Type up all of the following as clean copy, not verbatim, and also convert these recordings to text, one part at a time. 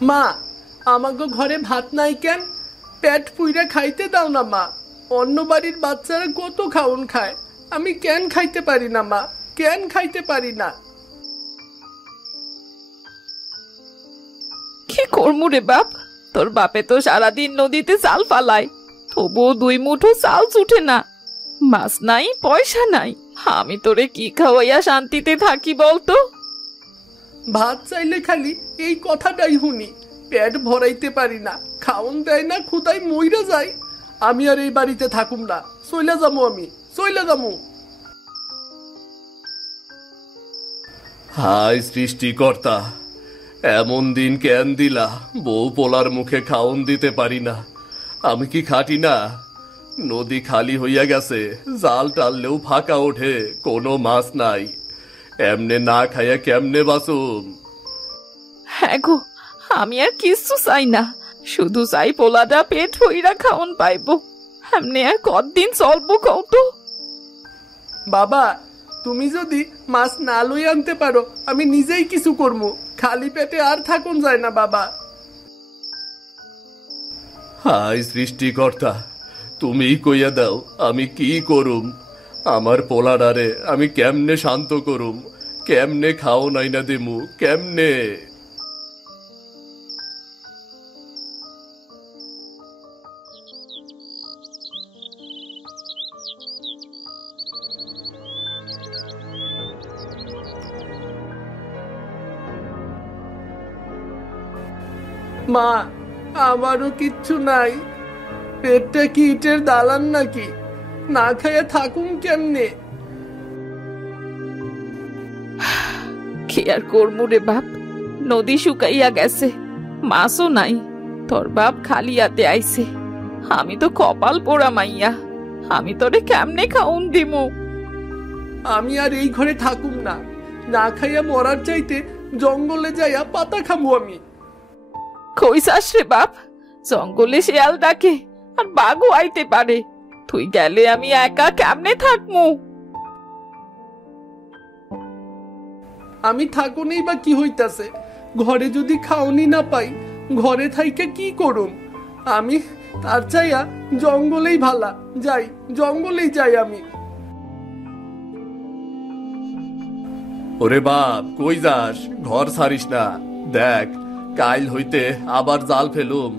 মা, আমাগো ঘরে ভাত নাই কেন? পেট পুইরা খাইতে দাও না মা। অন্য বাড়ির বাচ্চারা কত খাওন খায়, আমি কেন খাইতে পারি না মা? কেন খাইতে পারি না? কি করমু রে বাপ? তোর বাপে তো সারাদিন নদীতে চাল ফালায়, তবুও 2 মুঠো চাল উঠে না। মাছ নাই, পয়সা নাই, আমি তোরে কি খাওয়াইয়া শান্তিতে থাকি বলতো? ভাত চাইলে খালি এই কথাটাই শুনি, পেট ভরাইতে পারি না, খাওন দেয় না, খুদাই মইরা যায়। আমি আর এই বাড়িতে থাকুম না, চইলা যাবো, আমি চইলা যাবো। হায় সৃষ্টিকর্তা, এমন দিন কেন দিলা? বউ পোলার মুখে খাওন দিতে পারি না। আমি কি খাটি না? নদী খালি হইয়া গেছে, জাল টাললেও ফাঁকা ওঠে, কোনো মাছ নাই। এমনে না খাইয়া কেমনে বাঁচুম? হ্যাঁ গো, আমি আর কিছু চাই না, শুধু চাই পোলাটা পেট ভইরা খাওন পাইব। এমনি আর কতদিন চলবো কত? বাবা, তুমি যদি মাছ না লই আনতে পারো, আমি নিজেই কিছু করবো। খালি পেটে আর থাকুন যায় না বাবা। হায় সৃষ্টিকর্তা, তুমিই কইয়া দাও আমি কি করুম। আমার পোলাডারে আমি কেমনে শান্ত করুম? কেমনে খাও নাই না দেমু? কেমনে? মা, আমারও কিচ্ছু নাই। পেটটা কি ইটের দালান নাকি? না খাইয়া থাকুন কেমনে? কি আর করমু রে বাপ? নদী শুকাইয়া গেছে, মাছও নাই, তোর বাপ খালি হাতে আইছে। আমি তো কপাল পোড়া মাইয়া, আমি তোরে কেমনে খাউন দিমু? আমি আর এই ঘরে থাকুম না। না খাইয়া মরার চাইতে জঙ্গলে যাইয়া পাতা খাবো আমি। কইসাস রে বাপ? জঙ্গলে শেয়াল ডাকে আর বাঘও আইতে পারে, তুই গেলে আমি একা কেমনে থাকমু? আমি থাকুনই বা কি হইতাছে? ঘরে যদি খাওনি না পাই, ঘরে থাইকে কি করুম? আমি তার চাইয়া জঙ্গলেই ভালা। যাই, জঙ্গলেই যাই আমি। ওরে বাপ, কই যাস? ঘর ছাড়িস না। দেখ, কাইল হইতে আবার জাল ফেলুম,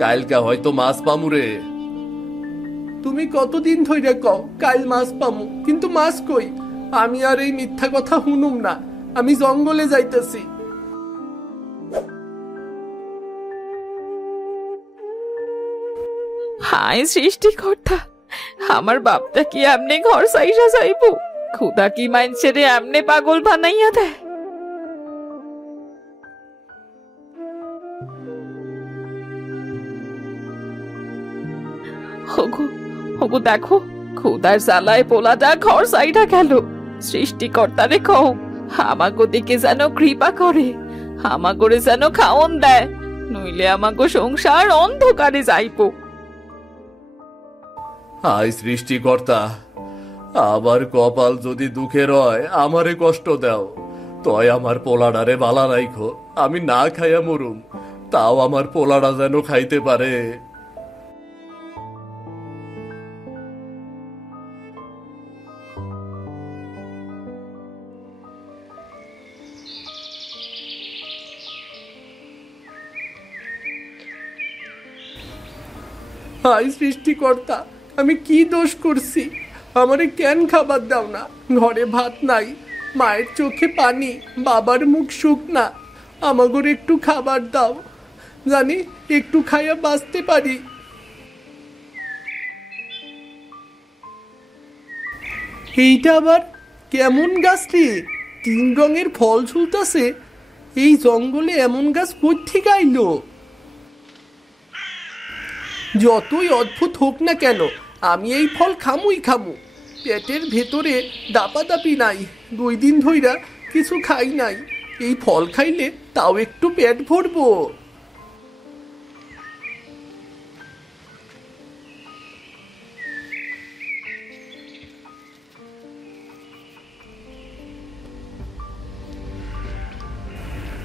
কাইলকা হয়তো মাছ পামুরে। তুমি কতদিন ধইরা কও কাইল মাছ পামু, কিন্তু মাছ কই? আমি আর এই মিথ্যা কথা শুনুম না। আমি জঙ্গলে যাইতেছি। হায় সৃষ্টিকর্তা, আমার বাপটা কি এমনি ঘর সাইসা যাইব? খুদা কি মাইনছেরে এমনে পাগল বানাইয়া দেয়? ওগো, ওগো দেখো, খুদার জ্বালায় পোলাটা ঘর সাইডা গেল। সৃষ্টিকর্তারে কও আমাগো দিকে যেন কৃপা করে, আমাগোরে যেন খাওন দেয়, নইলে আমাগো সংসার অন্ধকারে যাইব। হায় সৃষ্টিকর্তা, আবার কপাল যদি দুঃখের হয় আমারে কষ্ট দাও। তয় আমার পোলাডারে বালা রাইখো, আমি না খাইয়া মরুম, তাও আমার পোলাডা যেন খাইতে পারে। হাই সৃষ্টিকর্তা, আমি কি দোষ করছি? আমারে কেন খাবার দাও না? ঘরে ভাত নাই, মায়ের চোখে পানি, বাবার মুখ শুকনা। আমাগোর একটু খাবার দাও, জানি একটু খাইয়া বাঁচতে পারি। এইটা আবার কেমন গাছ রে? 3 রঙের ফল ঝুলতাছে। এই জঙ্গলে এমন গাছ কোত্থেকে আইলো? যতই অদ্ভুত হোক না কেন, আমি এই ফল খামুই খামু। পেটের ভেতরে দাপাদাপি নাই, 2 দিন ধইরা কিছু খাই নাই। এই ফল খাইলে তাও একটু পেট ভরবো।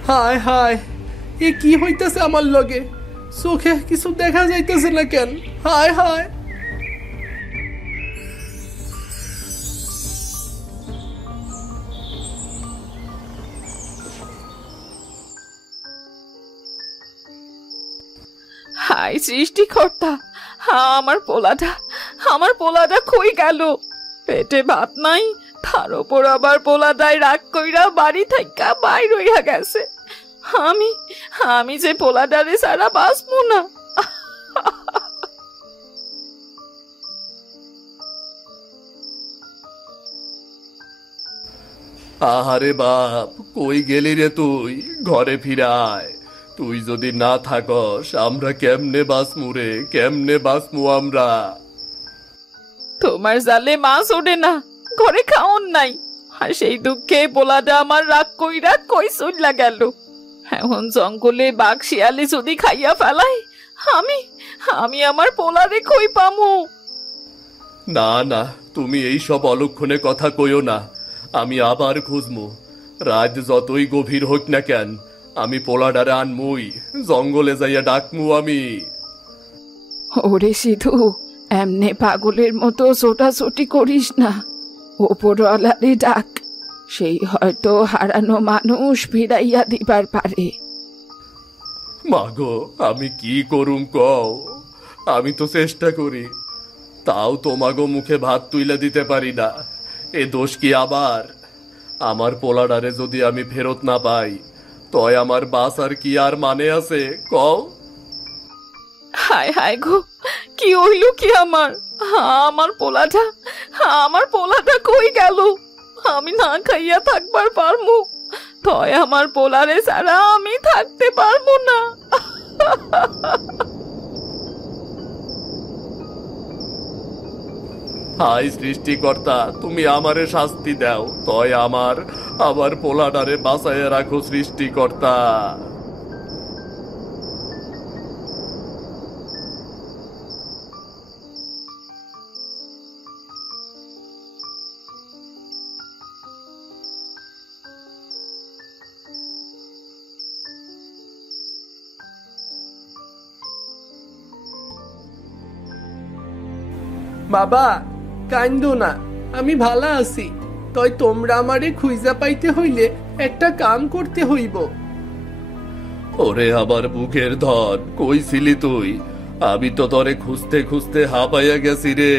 হায় হায়, এ কি হইতেছে আমার লগে? চোখে কিছু দেখা যাইতেছে না কেন? হায় হায়! হাই সৃষ্টিকর্তা, আমার পোলাটা কই গেল? পেটে ভাত নাই, তার ওপর আবার পোলাটায় রাগ কইরা বাড়ি থাইকা বাইর হইয়া গেছে। আমি আমি যে পোলাটারে সারা বাঁচবো না। আহারে বাপ, কই গেলি রে তুই? ঘরে ফিরায়। তুই যদি না থাকস আমরা কেমনে বাঁচমু রে, কেমনে বাঁচমু আমরা? তোমার জালে মাছ ওঠে না, ঘরে খাওন নাই, আর সেই দুঃখে পোলাটা আমার রাগ কইরা কই চইলা গেল। এখন জঙ্গলে বাঘ শিয়ালে যদি খাইয়া ফেলাই, আমি আমি আমার পোলারে কই পামু? না না, তুমি এই সব অলক্ষণে কথা কইও না। আমি আবার খুঁজমু। রাত যতই গভীর হোক না কেন, আমি পোলাডারে আনমুই, জঙ্গলে যাইয়া ডাকমু আমি। ওরে সিধু, এমনে পাগলের মতো ছোটাছুটি করিস না, ওপরওয়ালারে ডাক, সেই হয়তো হারানো মানুষ ফিরাইয়া দিবার পারে। মাগো, আমি কি করুম কও? আমি তো চেষ্টা করি, তাও তোমাগো মুখে ভাত তুইলা দিতে পারি না। এ দোষ কি আবার? আমার পোলাডারে যদি আমি ফেরত না পাই, তয় আমার বাঁচার কি আর মানে আছে কও? হায় হায় গো, কি হইল কি আমার? আমার পোলাটা কই গেল? আমি না খাইয়া থাকবার পারমু, তয় আমার পোলারে ছাড়া আমি থাকতে পারবো না। হাই সৃষ্টিকর্তা, তুমি আমারে শাস্তি দাও, তয় আমার পোলাডারে বাঁচাইয়া রাখো সৃষ্টিকর্তা। বাবা, কান্দো না, আমি ভালো আছি। তয় তোমরা আমারে খুঁজা পাইতে হইলে একটা কাম করতে হইব। ওরে আমার বুকের ধন, কই ছিলি তুই? আমি তো তরে খুঁজতে খুঁজতে হাঁপাইয়া গেছি রে।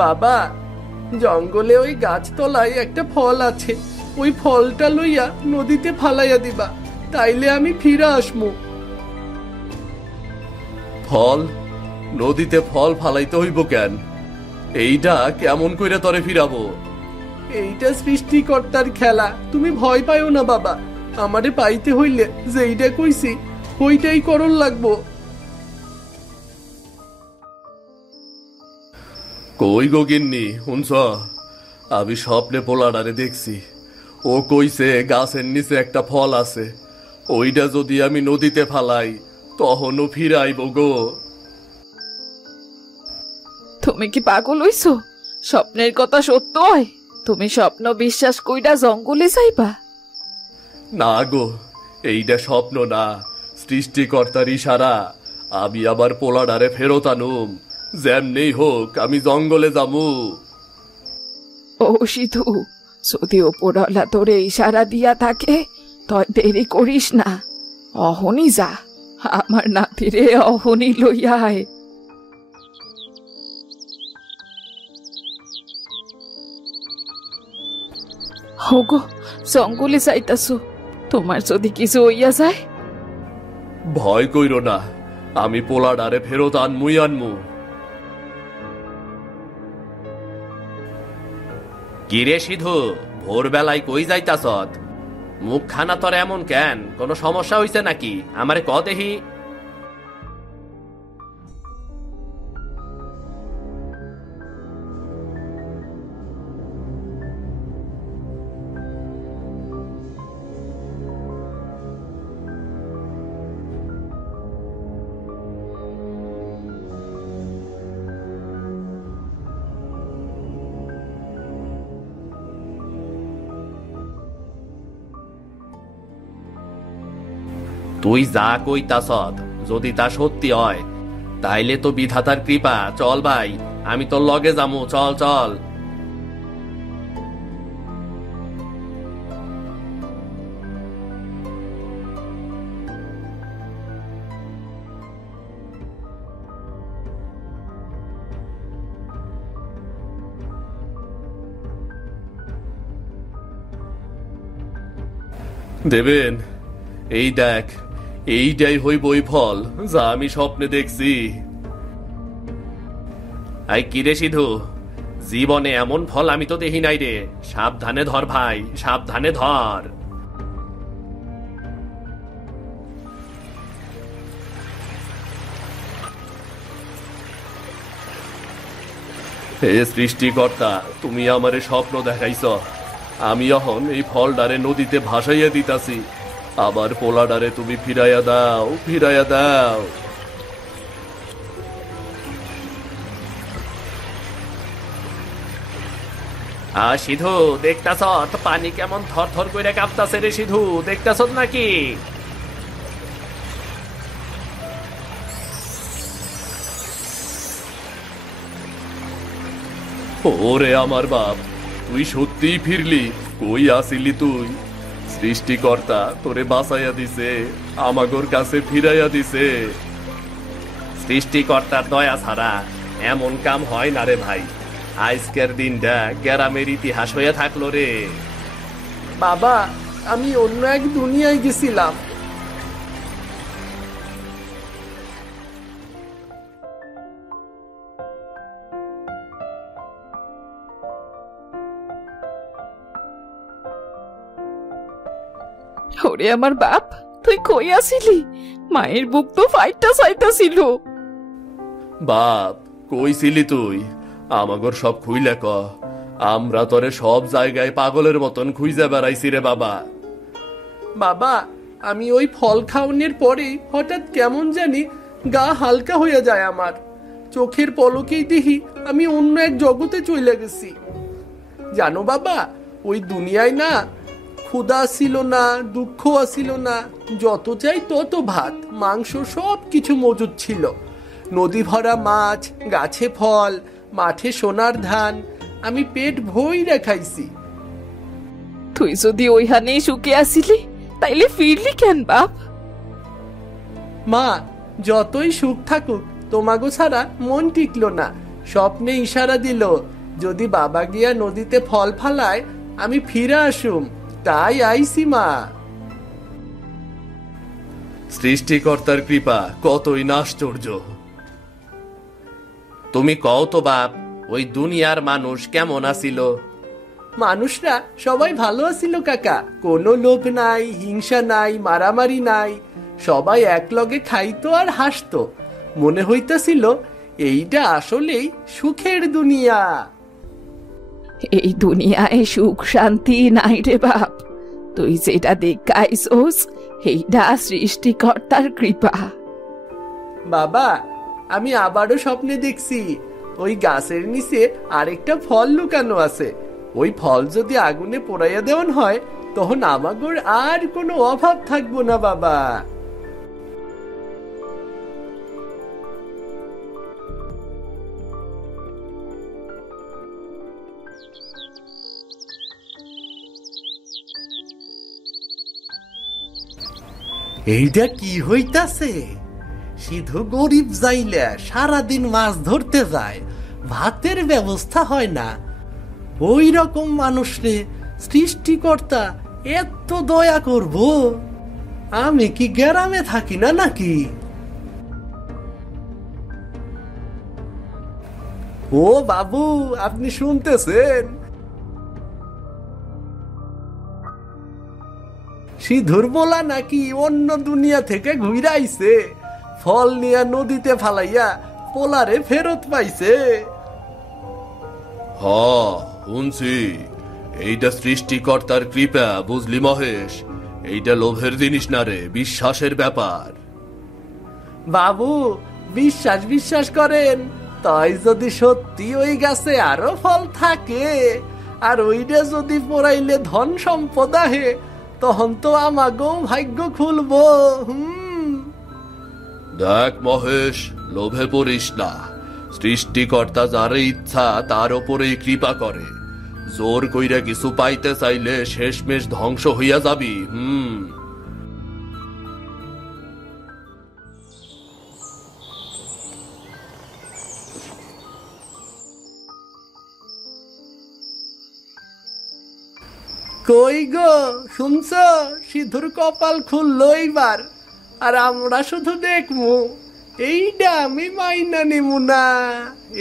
বাবা, জঙ্গলে ওই গাছতলায় একটা ফল আছে, ওই ফলটা লইয়া নদীতে ফালাইয়া দিবা, তাইলে আমি ফিরে আসমু। ফল? নদীতে ফল ফালাইতে হইব কেন? এইটা কেমন কইরা তরে ফিরাবো? এইটা সৃষ্টিকর্তার খেলা, তুমি ভয় পাইও না বাবা। আমারে পাইতে হইলে যেইটা কইছি ওইটাই করণ লাগবো। কই গো গিন্নি, শুনছ? আমি স্বপ্নে পোলাডারে দেখছি। ও কইছে গাছের নিচে একটা ফল আছে, ওইটা যদি আমি নদীতে ফালাই তখনও ফিরাইব গো। তুমি কি পাগল হইছো? স্বপ্নের কথা সত্য হয়? তুমি স্বপ্ন বিশ্বাস কইরা জঙ্গলে যাইবা? না গো, এইটা স্বপ্ন না, সৃষ্টিকর্তার ইশারা। আমি আবার পোলাডারে ফেরত আনুম, যেমনেই হোক আমি জঙ্গলে যামু। ও সিধু, যদি ওপরওয়ালা তোরে ইশারা দিয়া থাকে তয় দেরি করিস না, অহনি যা, আমার নাতিরে অহনি লইয়া আয়। হোগো, জঙ্গলে যাইতাছো, তোমার যদি কিছু হইয়া যায়? ভয় কইরো না, আমি পোলাডারে ফেরত আনমুই আনমু। কিরে সিধু, ভোরবেলায় কই যাইতাছত? মুখ খানা তোর এমন কেন? কোনো সমস্যা হইছে নাকি? আমারে ক দেহি। তুই যা কইতাছত যদি তা সত্যি হয় তাইলে তো বিধাতার কৃপা। চল ভাই, আমি তোর লগে যামু, চল চল। দেবেন, এই দেখ, এইটাই হইব ওই ফল যা আমি স্বপ্নে দেখছি। আই কিরে সিধু, জীবনে এমন ফল আমি তো দেখি নাই রে। সাবধানে ধর ভাই, সাবধানে ধর। হে সৃষ্টিকর্তা, তুমি আমারে স্বপ্ন দেখাইছ, আমি এখন এই ফলডারে নদীতে ভাসাইয়া দিতাছি। আবার পোলাডারে তুমি ফিরাইয়া দাও, ফিরাইয়া দাও। সিধু দেখতাছ পানি কেমন থর থর করে কাঁপতাছে রে। সিধু দেখতাছ নাকি? ওরে আমার বাপ, তুই সত্যিই ফিরলি? কই আসিলি তুই? সৃষ্টিকর্তা তোরে বাঁচাইয়া দিছে, আমাগোর কাছে ফিরাইয়া দিছে। সৃষ্টিকর্তার দয়া ছাড়া এমন কাম হয় না রে ভাই। আজকের দিনটা গ্রামের ইতিহাস হয়ে থাকলো রে। বাবা, আমি অন্য এক দুনিয়ায় গেছিলাম। ওরে আমার বাপ, তুই কই আসিলি? মায়ের বুক তো ফাইটটা চাইতাছিল। বাপ, কই ছিলি তুই? আমাগোর সব খুইলে ক। আমরা তোরে সব জায়গায় পাগলের মতন খুঁজে বেড়াইছি রে বাবা। বাবা, আমি ওই ফল খাওয়ানোর পরে হঠাৎ কেমন জানি গা হালকা হয়ে যায় আমার। চোখের পলকেই দেখি আমি অন্য এক জগতে চলে গেছি। জানো বাবা, ওই দুনিয়ায় না ক্ষুধা ছিল না, দুঃখ আসিল না, যত চাই তত ভাত মাংস সব কিছু মজুদ ছিল। নদী ভরা মাছ, গাছে ফল, মাঠে সোনার ধান, আমি পেট ভইরা খাইছি। তুই যদি ওইখানেই সুখে আসিলি তাইলে ফিরলি কেন বাপ? মা, যতই সুখ থাকুক তোমাগো ছাড়া মন টিকলো না। স্বপ্নে ইশারা দিল যদি বাবা গিয়া নদীতে ফল ফালায় আমি ফিরে আসুম, তাই আইসি মা। সৃষ্টিকর্তার কৃপা কতই না আশ্চর্য। তুমি কও তো বাপ, ওই দুনিয়ার মানুষ কেমন আছিল? মানুষরা সবাই ভালো আছিল কাকা, কোনো লোভ নাই, হিংসা নাই, মারামারি নাই। সবাই একলগে খাইতো আর হাসতো। মনে হইতাছিল এইটা আসলেই সুখের দুনিয়া। এই দুনিয়ায় সুখ শান্তি নাই রে বাপ। তুই যেটা দেখাইছস এইটা সৃষ্টিকর্তার কৃপা। বাবা, আমি আবারও স্বপ্নে দেখছি ওই গাছের নিচে আরেকটা ফল লুকানো আছে। ওই ফল যদি আগুনে পোড়াইয়া দেওয়ান হয় তখন আমাগোর আর কোনো অভাব থাকবো না বাবা। এইটা কি হইতাছে? শুধু গরিব যাইলে সারাদিন মাছ ধরতে যায়, ভাতের ব্যবস্থা হয় না। ওই রকম মানুষরে সৃষ্টিকর্তা এত দয়া করব? আমি কি গ্রামে থাকি না নাকি? ও বাবু, আপনি শুনতেছেন? সিধুর বলা নাকি অন্য দুনিয়া থেকে ঘুরে আইছে, ফল নিয়ে নদীতে ফালাইয়া পোলারে ফেরত পাইছে। হ, শুনছি। এইটা সৃষ্টিকর্তার কৃপা, বুঝলি মহেশ? এইটা লোভের জিনিস না রে, বিশ্বাসের ব্যাপার। বাবু, বিশ্বাস বিশ্বাস করেন, তাই যদি সত্যি ওই গাছে আরো ফল থাকে আর ওইটা যদি পোড়াইলে ধন সম্পদ আহে, তখন তো আমাগো ভাগ্য খুলবো। দেখ মহেশ, লোভে পড়িস না। সৃষ্টিকর্তা যার ইচ্ছা তার ওপরেই কৃপা করে। জোর কইরা কিছু পাইতে চাইলে শেষমেশ ধ্বংস হইয়া যাবি। কই গো, শুনছ? সিধুর কপাল খুললো এইবার, আর আমরা শুধু দেখমু। এইটা আমি মাইনা নিমু না।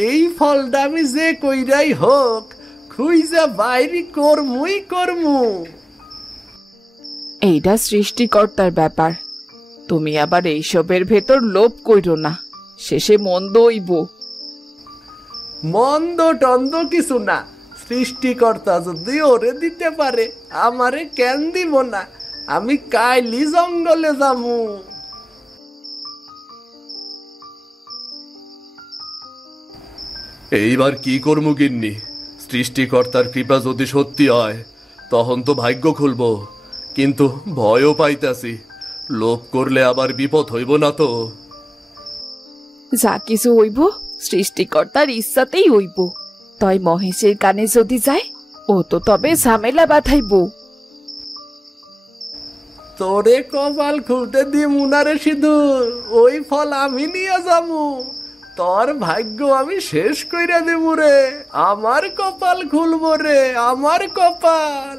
এই ফলটা আমি যে কইরাই হোক খুইজা বাইরে করমু। এইটা সৃষ্টিকর্তার ব্যাপার, তুমি আবার এইসবের ভেতর লোভ কইরো না, শেষে মন্দ হইব। মন্দ টন্দ কিছু না। সৃষ্টিকর্তা যদি ওরে দিতে পারে, আমারে কেন দিব না? আমি কাইলি জঙ্গলে যামু। এইবার কি করমু গিন্নি? সৃষ্টিকর্তার কৃপা যদি সত্যি হয় তখন তো ভাগ্য খুলব, কিন্তু ভয়ও পাইতাছি। লোভ করলে আবার বিপদ হইব না তো? যা কিছু হইব সৃষ্টিকর্তার ইচ্ছাতেই হইব। তই মহেশের কানে যদি যায়, ও তো তবে ঝামেলা বাঁধাইব। তোরে কপাল খুলতে দিমু না রে সিধুর। ওই ফল আমি নিয়ে যাবো। তোর ভাগ্য আমি শেষ কইরা দেবো রে। আমার কপাল খুলবো রে, আমার কপাল।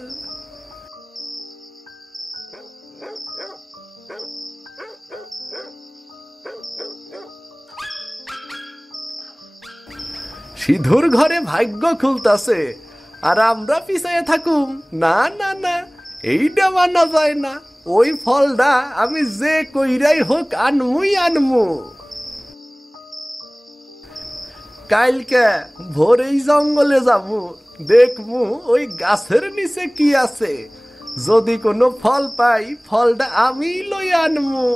সিধুর ঘরে ভাগ্য খুলতাছে আর আমরা পিছাইয়া থাকুম? না না না, এইটা মানা যায় না। ওই ফলটা আমি যে কইরাই হোক আনমু। কালকে ভোরেই জঙ্গলে যাবো, দেখমু ওই গাছের নিচে কি আছে। যদি কোনো ফল পাই, ফলটা আমি লই আনমু।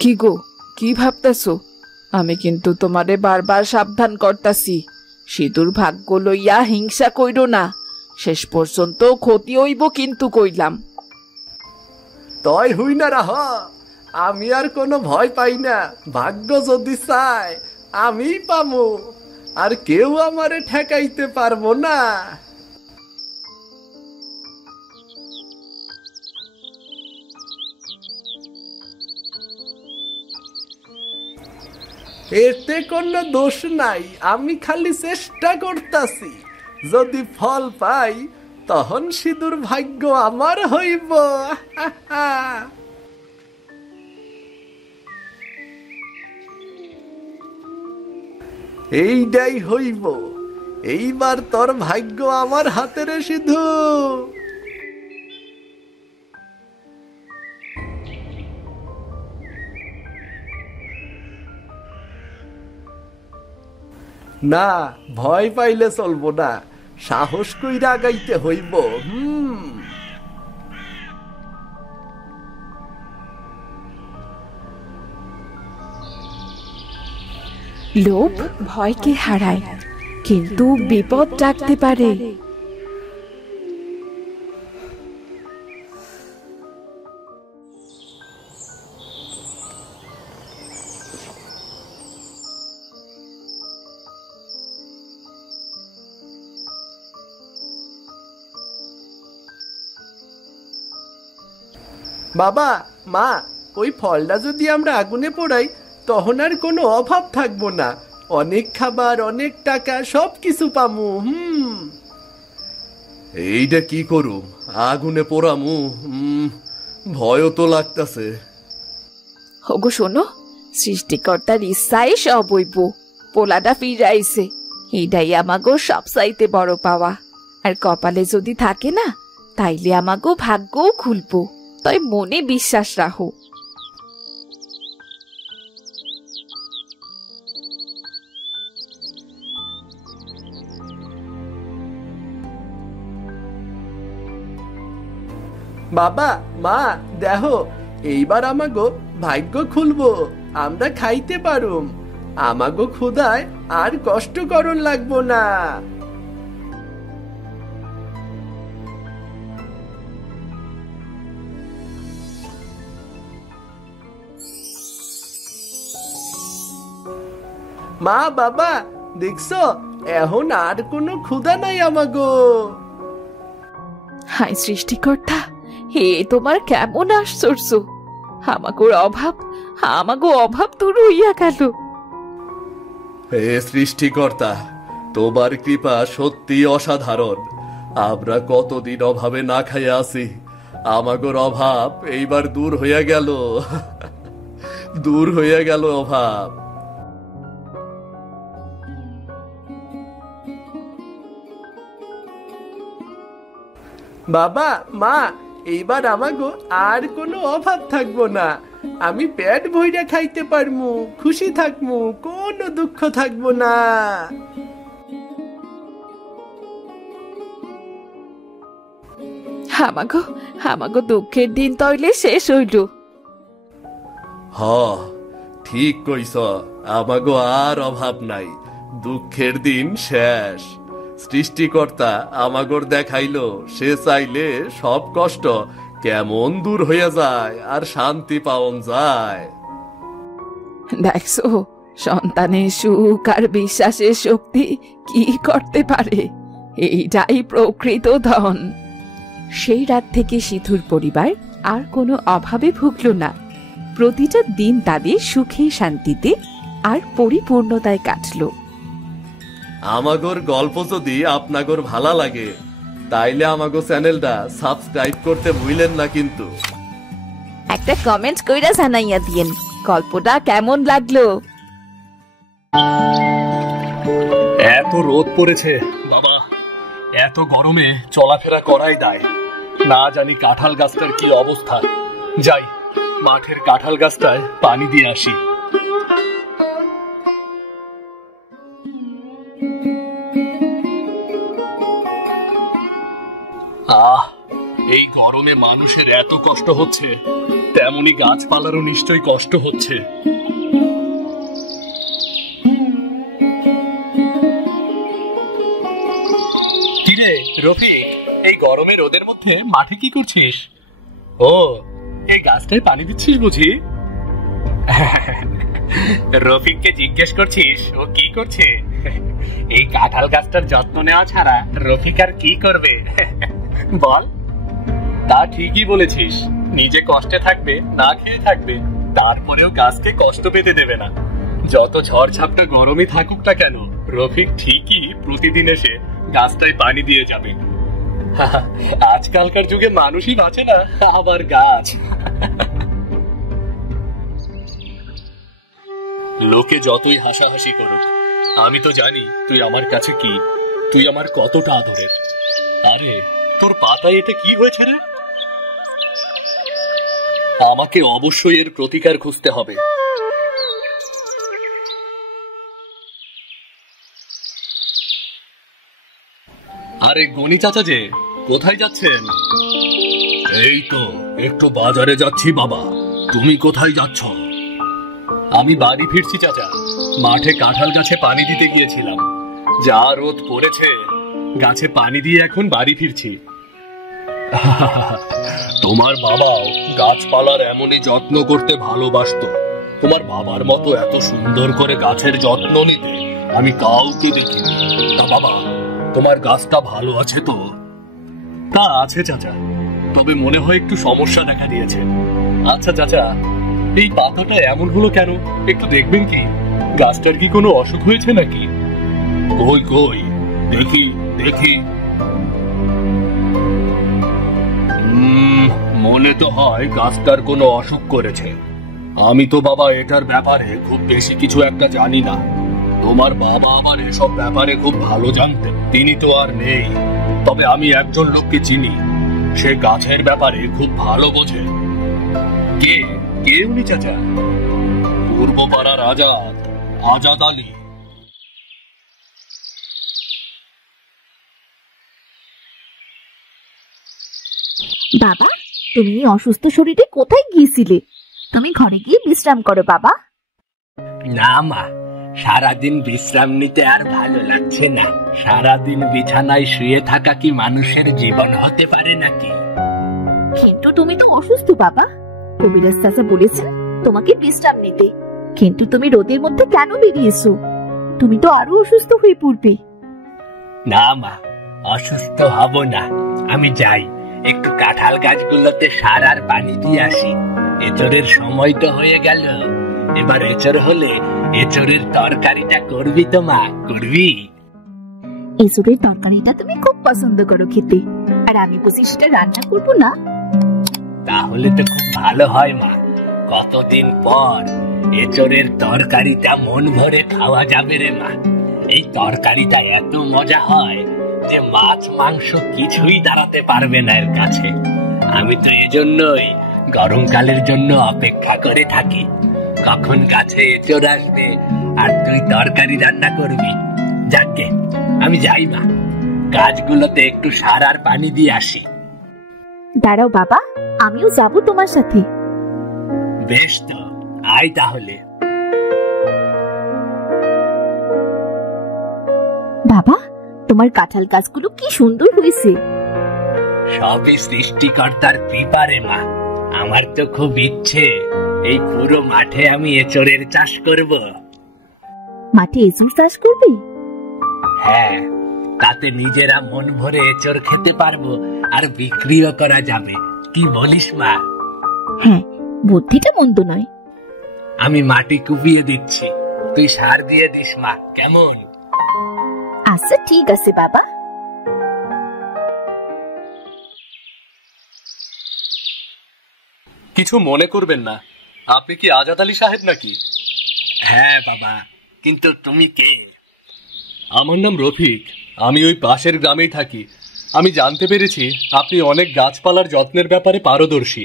কি গো, কি ভাবতাছো? আমি কিন্তু তোমারে বারবার সাবধান করতাছি, সিঁদুর ভাগ্য লইয়া হিংসা কইরো না, শেষ পর্যন্ত ক্ষতি হইব কিন্তু কইলাম। তয় হুই না রাহ, আমি আর কোনো ভয় পাই না। ভাগ্য যদি চায় আমি পামু, আর কেউ আমারে ঠেকাইতে পারবো না। এতে কোনো দোষ নাই, আমি খালি চেষ্টা করতাছি। যদি ফল পাই তখন সিঁদুর ভাগ্য আমার হইব। এইটাই হইব। এইবার তোর ভাগ্য আমার হাতে রে সিধু। না, ভয় পাইলে চলবো না, সাহস কইরা আগাইতে হইব। লোভ ভয়কে হারায়, কিন্তু বিপদ ডাকতে পারে। বাবা, মা, ওই ফলটা যদি আমরা আগুনে পোড়াই তখন আর কোনো অভাব থাকবো না। অনেক খাবার, অনেক টাকা, সব কিছু পামু। এইটা কি করুম? আগুনে পোড়ামু? ভয়ও তো লাগতাছে। ওগো শোনো, সৃষ্টিকর্তার ইচ্ছাই সব হইব। পোলাটা ফিরাইছে, এইটাই আমাগো সবচাইতে বড় পাওয়া। আর কপালে যদি থাকে না, তাইলে আমাগো ভাগ্যও খুলবো। তাই মনে বিশ্বাস রাখো। বাবা, মা, দেখো এইবার আমাগো ভাগ্য খুলবো। আমরা খাইতে পারুম। আমাগো ক্ষুধায় আর কষ্ট করন লাগবো না। মা বাবা দেখছো, এখন আর কোনো ক্ষুধা নাই আমাগো। হায় সৃষ্টিকর্তা, হে তোমার কেমন আশ্চর্য! আমাগো অভাব দূর হইয়া গেল। হে সৃষ্টিকর্তা, তোমার কৃপা সত্যি অসাধারণ। আমরা কতদিন অভাবে না খাইয়া আছি, আমাগোর অভাব এইবার দূর হইয়া গেল। দূর হইয়া গেল অভাব। বাবা মা, এইবার আমাগো আর কোনো অভাব থাকবো না। আমি পেট ভইরা খাইতে পারমু, খুশি থাকমু, কোনো দুঃখ থাকবো না। আমাগো দুঃখের দিন তইলে শেষ হইল। হ, ঠিক কইছ, আমাগো আর অভাব নাই, দুঃখের দিন শেষ। সৃষ্টিকর্তা আমাগোর দেখাইলো সে চাইলে সব কষ্ট কেমন দূর হইয়া যায় আর শান্তি পাওন যায়। দেখছো, সন্তানের সুখ আর বিশ্বাসের শক্তি কি করতে পারে, এইটাই প্রকৃত ধন। সেই রাত থেকে সিধুর পরিবার আর কোনো অভাবে ভুগল না। প্রতিটা দিন তাদের সুখে শান্তিতে আর পরিপূর্ণতায় কাটলো। আমাগোর গল্প যদি আপনাগোর ভালো লাগে, তাইলে আমাগো চ্যানেলটা সাবস্ক্রাইব করতে ভুলেন না কিন্তু। একটা কমেন্ট কইরা জানাইয়া দিয়েন গল্পটা কেমন লাগলো। এত রোদ পড়েছে বাবা, এত গরমে চলাফেরা করাই দায়। না জানি কাঁঠাল গাছটার কি অবস্থা। যাই, মাঠের কাঁঠাল গাছটায় পানি দিয়ে আসি। এই গরমে মানুষের এত কষ্ট হচ্ছে, তেমনি গাছপালারও নিশ্চয়ই কষ্ট হচ্ছে। কিরে রফিক, এই গরমে রোদের মধ্যে মাঠে কি করছিস? ও, এই গাছটায় পানি দিচ্ছিস বুঝি? রফিককে জিজ্ঞেস করছিস ও কি করছে? এই কাঁঠাল গাছটার যত্ন নেওয়া ছাড়া রফিক আর কি করবে বল? তা ঠিকই বলেছিস, নিজে কষ্টে থাকবে, না খেয়ে থাকবে, তারপরেও গাছকে কষ্ট পেতে দেবে না। যত ঝড় ঝাপটা গরমই থাকুক না কেন, রফিক ঠিকই প্রতিদিন এসে গাছটায় পানি দিয়ে যাবে। আজকালকার যুগে মানুষই বাঁচে না, আবার গাছ। লোকে যতই হাসাহাসি করুক, আমি তো জানি তুই আমার কাছে কি, তুই আমার কতটা আদরের। আরে তোর পাতায় এটা কি হয়েছে রে? আমাকে অবশ্যই এর প্রতিকার খুঁজতে হবে। আরে গনি চাচা যে, কোথায় যাচ্ছেন? এই তো একটু বাজারে যাচ্ছি বাবা। তুমি কোথায় যাচ্ছ? আমি বাড়ি ফিরছি চাচা, মাঠে কাঁঠাল গাছে পানি দিতে গিয়েছিলাম। যা রোদ পড়েছে, গাছে পানি দিয়ে এখন বাড়ি ফিরছি। তোমার বাবাও গাছপালার এমনই যত্ন করতে ভালোবাসতো। তোমার বাবার মতো এত সুন্দর করে গাছের যত্ন নিতে আমি কাউকে দেখিনি। তা বাবা, তোমার গাছটা ভালো আছে তো? তা আছে চাচা, তবে মনে হয় একটু সমস্যা দেখা দিয়েছে। আচ্ছা চাচা, এই পাতাটা এমন হলো কেন, একটু দেখবেন কি? গাছটার কি কোনো অসুখ হয়েছে নাকি? কই কই দেখি দেখি। মনে তো হয় গাছটার কোনো অসুখ করেছে। আমি তো বাবা এটার ব্যাপারে খুব বেশি কিছু একটা জানি না। তোমার বাবা আবার এসব ব্যাপারে খুব ভালো জানতেন। তিনি তো আর নেই, তবে আমি একজন লোককে চিনি, সে গাছের ব্যাপারে খুব ভালো বোঝে। কে কে উনি চাচা? পূর্ব পাড়ার আজাদ আলী। বাবা, তুমি এই অসুস্থ শরীরে কোথায় গিয়েছিলে? তুমি ঘরে গিয়ে বিশ্রাম করো বাবা। না মা, সারাদিন বিশ্রাম নিতে আর ভালো লাগছে না। সারাদিন বিছানায় শুয়ে থাকা কি মানুষের জীবন হতে পারে নাকি? কিন্তু তুমি তো অসুস্থ বাবা। কবিরাজ চাচা বলেছেন তোমাকে বিশ্রাম নিতে, কিন্তু তুমি রোদের মধ্যে কেন বেরিয়েছো? তুমি তো আরো অসুস্থ হয়ে পড়বে। না মা, অসুস্থ হব না। আমি যাই, একটু কাঁঠাল গাছগুলোতে সার আর পানি দিয়ে আসি। এচোরের সময় তো হয়ে গেল। এবার এচোর হলে এচোরের তরকারিটা করবি তো মা, করবি? এসবের তরকারিটা তুমি খুব পছন্দ করো খেতে, আর আমি বুঝি সেটা রান্না করবো না? তাহলে তো খুব ভালো হয় মা। কতদিন পর এচোরের তরকারিটা মন ভরে খাওয়া যাবে রে মা। এই তরকারিটা এত মজা হয় যে মাছ মাংস কিছুই দাঁড়াতে পারবে না এর কাছে। আমি তো এজন্যই গরমকালের জন্য অপেক্ষা করে থাকি, কখন গাছে এচোর আসবে আর তুই তরকারি রান্না করবি। যাকে আমি যাই মা, গাছগুলোতে একটু সার আর পানি দিয়ে আসি। দাঁড়াও বাবা, আমিও যাব তোমার সাথে। বেশ তো, আয় তাহলে। বাবা, তোমার কাঁঠাল গাছগুলো কি সুন্দর হয়েছে। সবই সৃষ্টিকর্তার কৃপা রে মা। আমার তো খুব ইচ্ছে এই পুরো মাঠে আমি এচোরের চাষ করব। মাঠে এঁচড় চাষ করবে? হ্যাঁ, তাতে নিজেরা মন ভরে এচোর খেতে পারবো আর বিক্রিও করা যাবে। কি বলিস মা? হ্যাঁ, বুদ্ধিটা মন্দ নয়। আমি মাটি কুপিয়ে দিচ্ছি, তুই সার দিয়ে দিস মা, কেমন? আচ্ছা ঠিক আছে বাবা। কিছু মনে করবেন না, আপনি কি আজাদ আলী সাহেব নাকি? হ্যাঁ বাবা, কিন্তু তুমি কে? আমার নাম রফিক, আমি ওই পাশের গ্রামেই থাকি। আমি জানতে পেরেছি আপনি অনেক গাছপালার যত্নের ব্যাপারে পারদর্শী।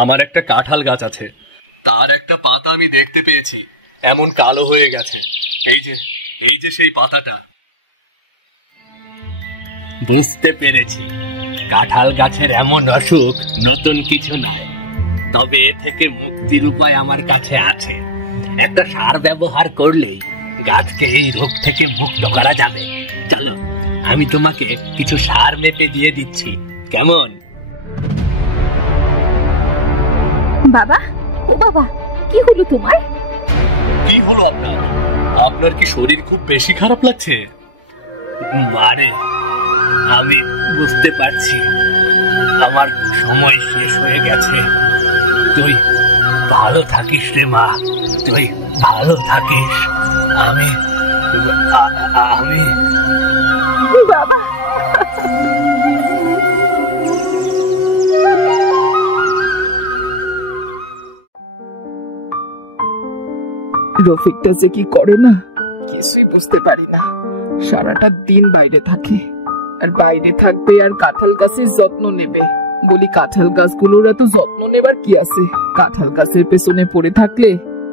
আমার একটা কাঁঠাল গাছ আছে, তার একটা পাতা আমি দেখতে পেয়েছি এমন কালো হয়ে গেছে। এই যে সেই পাতাটা। বুঝতে পেরেছি, কাঁঠাল গাছের এমন অসুখ নতুন কিছু নয়, তবে এ থেকে মুক্তির উপায় আমার কাছে আছে। একটা সার ব্যবহার করলেই গাছকে এই রোগ থেকে মুক্ত করা যাবে। চলো, আমি তোমাকে কিছু সার মেপে দিয়ে দিচ্ছি, কেমন? বাবা, ও বাবা, কি হলো তোমার? কি হলো আপনার? আপনার কি শরীর খুব বেশি খারাপ লাগছে? মানে আমি বুঝতে পারছি আমার সময় শেষ হয়ে গেছে। তুই ভালো থাকিস রে মা, তুই ভালো থাকিস। আমি বাবা, রফিকটা যে কি করে না কিছুই বুঝতে পারি না। সারাটা দিন বাইরে থাকে, আর বাইরে থাকবে আর কাঁঠাল গাছের যত্ন নেবে। বলি কাঁঠাল গাছগুলোর এত যত্ন নেবার কি আছে? কাঁঠাল গাছের পেছনে পড়ে থাকলে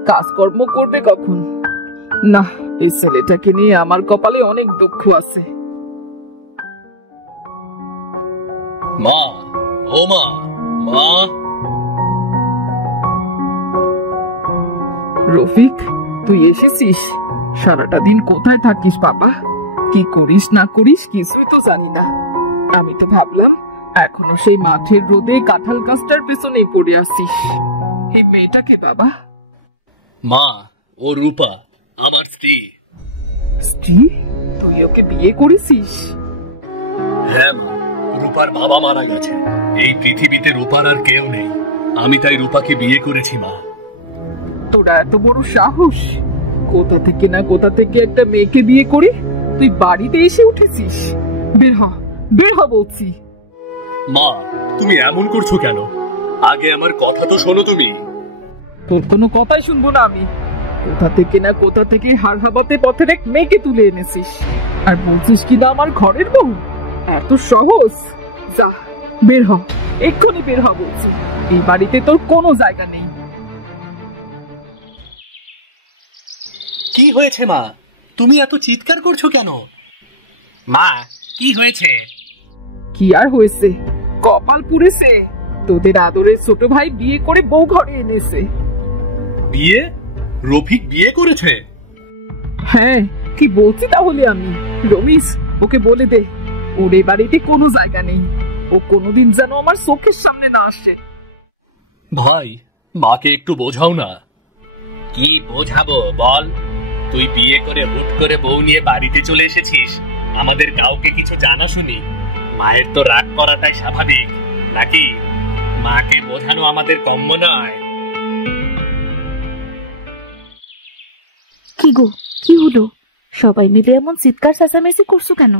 কাজকর্ম করবে কখন? না, এই ছেলেটাকে নিয়ে আমার কপালে অনেক দুঃখ আছে। মা, ও মা, মা। রফিক, তুই এসেছিস? সারাটা দিন কোথায় থাকিস বাবা? কি করিস না করিস কিছুই তো জানি না। আমি তো ভাবলাম এখনো সেই মাঠের রোদে কাঁঠাল গাছটার পেছনে পড়ে আসিস। এই মেয়েটাকে বাবা? মা, ও রূপা, আমার স্ত্রী। স্ত্রী? তুই ওকে বিয়ে করেছিস? হ্যাঁ মা, রূপার বাবা মারা গেছে। এই পৃথিবীতে রূপার আর কেউ নেই, আমি তাই রূপাকে বিয়ে করেছি মা। তোরা এত বড় সাহস! কোথা থেকে না কোথা থেকে একটা মেয়েকে বিয়ে করে তুই বাড়িতে এসে উঠেছিস। বের হ, বের হ বলছি। মা, তুমি এমন করছো কেন? আগে আমার কথা তো শোনো তুমি। তোর কোনো কথাই শুনবো না আমি। কোথা থেকে না কোথা থেকে হাড় হাবাতে পথের এক মেয়েকে তুলে এনেছিস, আর বলছিস কিনা আমার ঘরের বউ? এত সহজ? যা, বের হ, এক্ষুনি বের হ বলছি। এই বাড়িতে তোর কোনো জায়গা নেই। কি হয়েছে মা? তুমি এত চিৎকার করছো কেন? মা, কি হয়েছে? কি আর হয়েছে, কপাল পুড়েছে। তোদের আদরের ছোট ভাই বিয়ে করে বউ ঘরে এনেছে। বিয়ে? রফিক বিয়ে করেছে? হ্যাঁ, কি বলছি তাহলে আমি? রমেশ, ওকে বলে দে ওর এ বাড়িতে কোনো জায়গা নেই। ও কোনোদিন যেন আমার চোখের সামনে না আসে। ভাই, মাকে একটু বোঝাও না। কি বোঝাবো বল? তুই বিয়ে করে হুট করে বউ নিয়ে বাড়িতে চলে এসেছিস, আমাদের কাউকে কিছু জানা শুনি। মায়ের তো রাগ করাটাই স্বাভাবিক নাকি? মাকে বোঝানো আমাদের কম্য নয়। কি গো, কি হলো? সবাই মিলে এমন চিৎকার চেঁচামেচি করছো কেন?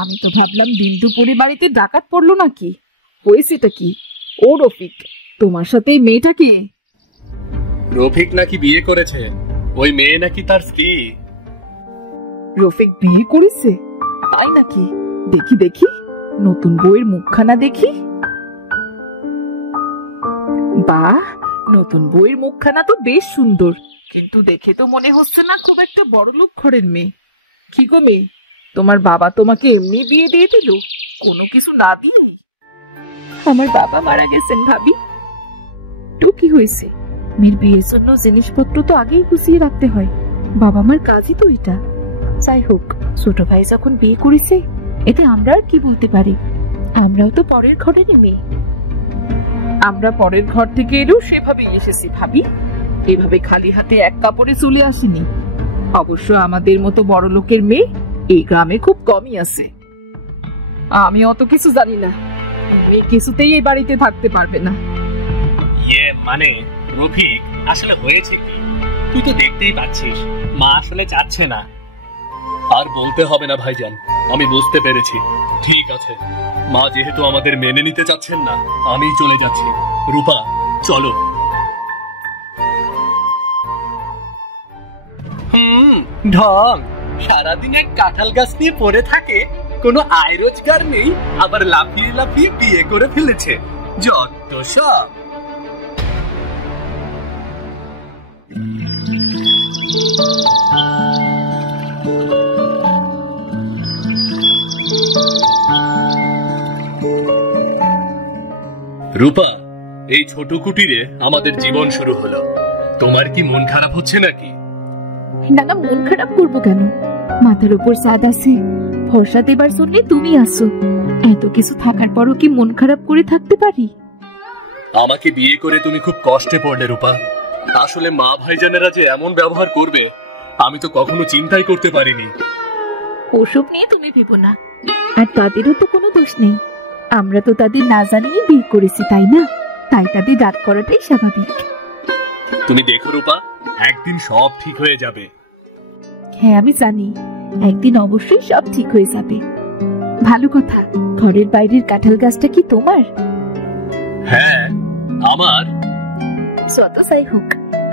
আমি তো ভাবলাম বিন্দু পরিবাড়িতে ডাকাত পড়লো নাকি। হয়েছেটা কি? ও রফিক, তোমার সাথে এই মেয়েটা কে? রফিক নাকি বিয়ে করেছে, ওই মেয়ে নাকি তার স্ত্রী। রফিক বিয়ে করেছে? তাই নাকি? দেখি দেখি নতুন বউয়ের মুখখানা দেখি। বাহ, নতুন বউয়ের মুখখানা তো বেশ সুন্দর, কিন্তু দেখে তো মনে হচ্ছে না খুব একটা বড়লোক ঘরের মেয়ে। কি গো মেয়ে, তোমার বাবা তোমাকে এমনি বিয়ে দিয়ে দিল, কোনো কিছু না দিয়ে? আমার বাবা মারা গেছেন ভাবি। তো কি হয়েছে? মেয়ের বিয়ের জন্য জিনিসপত্র তো আগেই গুছিয়ে রাখতে হয়, বাবা মার কাজই তো এটা। যাই হোক, ছোট ভাই যখন বিয়ে করেছে এতে আমরা আর কি বলতে পারি? আমরাও তো পরের ঘরে নেমে। আমরা পরের ঘর থেকে এলেও সেভাবেই এসেছি ভাবি, এভাবে খালি হাতে এক কাপড়ে চলে আসেনি। অবশ্য আমাদের মতো বড় লোকের মেয়ে এই গ্রামে খুব কমই আছে। আমি অত কিছু জানি না, মেয়ে কিছুতেই এই বাড়িতে থাকতে পারবে না। মানে রফিক, আসলে হয়েছে কি? তুই তো দেখতেই পাচ্ছিস, মা আসলে চাচ্ছে না। আর বলতে হবে না ভাইজান, আমি বুঝতে পেরেছি। ঠিক আছে, মা যেহেতু আমাদের মেনে নিতে চাচ্ছেন না, আমি চলে যাচ্ছি। রূপা, চলো। ঢং, সারাদিন এক কাঁঠাল গাছ নিয়ে পড়ে থাকে, কোনো আয় রোজগার নেই, আবার লাফিয়ে লাফিয়ে বিয়ে করে ফেলেছে। যত সব। রূপা, এই ছোট কুটিরে আমাদের জীবন শুরু হলো। তোমার কি মন খারাপ হচ্ছে নাকি? না না, মন খারাপ করবো কেন? মাথার উপর চাঁদ আছে, ভরসা দেবার জন্য তুমি আসো। এত কিছু থাকার পরও কি মন খারাপ করে থাকতে পারি? আমাকে বিয়ে করে তুমি খুব কষ্টে পড়লে রূপা। আসলে মা ভাইজানেরা যে এমন ব্যবহার করবে আমি তো কখনো চিন্তাই করতে পারিনি। ওসব নিয়ে তুমি ভেবো না, আর তাদেরও তো কোনো দোষ নেই। আমরা তো তাদের না জানিয়ে বিয়ে করেছি, তাই না? তাই তাদের রাগ করাটাই স্বাভাবিক। তুমি দেখো রূপা, একদিন সব ঠিক হয়ে যাবে। হ্যাঁ আমি জানি, একদিন অবশ্যই সব ঠিক হয়ে যাবে। ভালো কথা, ঘরের বাইরের কাঁঠাল গাছটা কি তোমার? হ্যাঁ আমার। যত যাই হোক,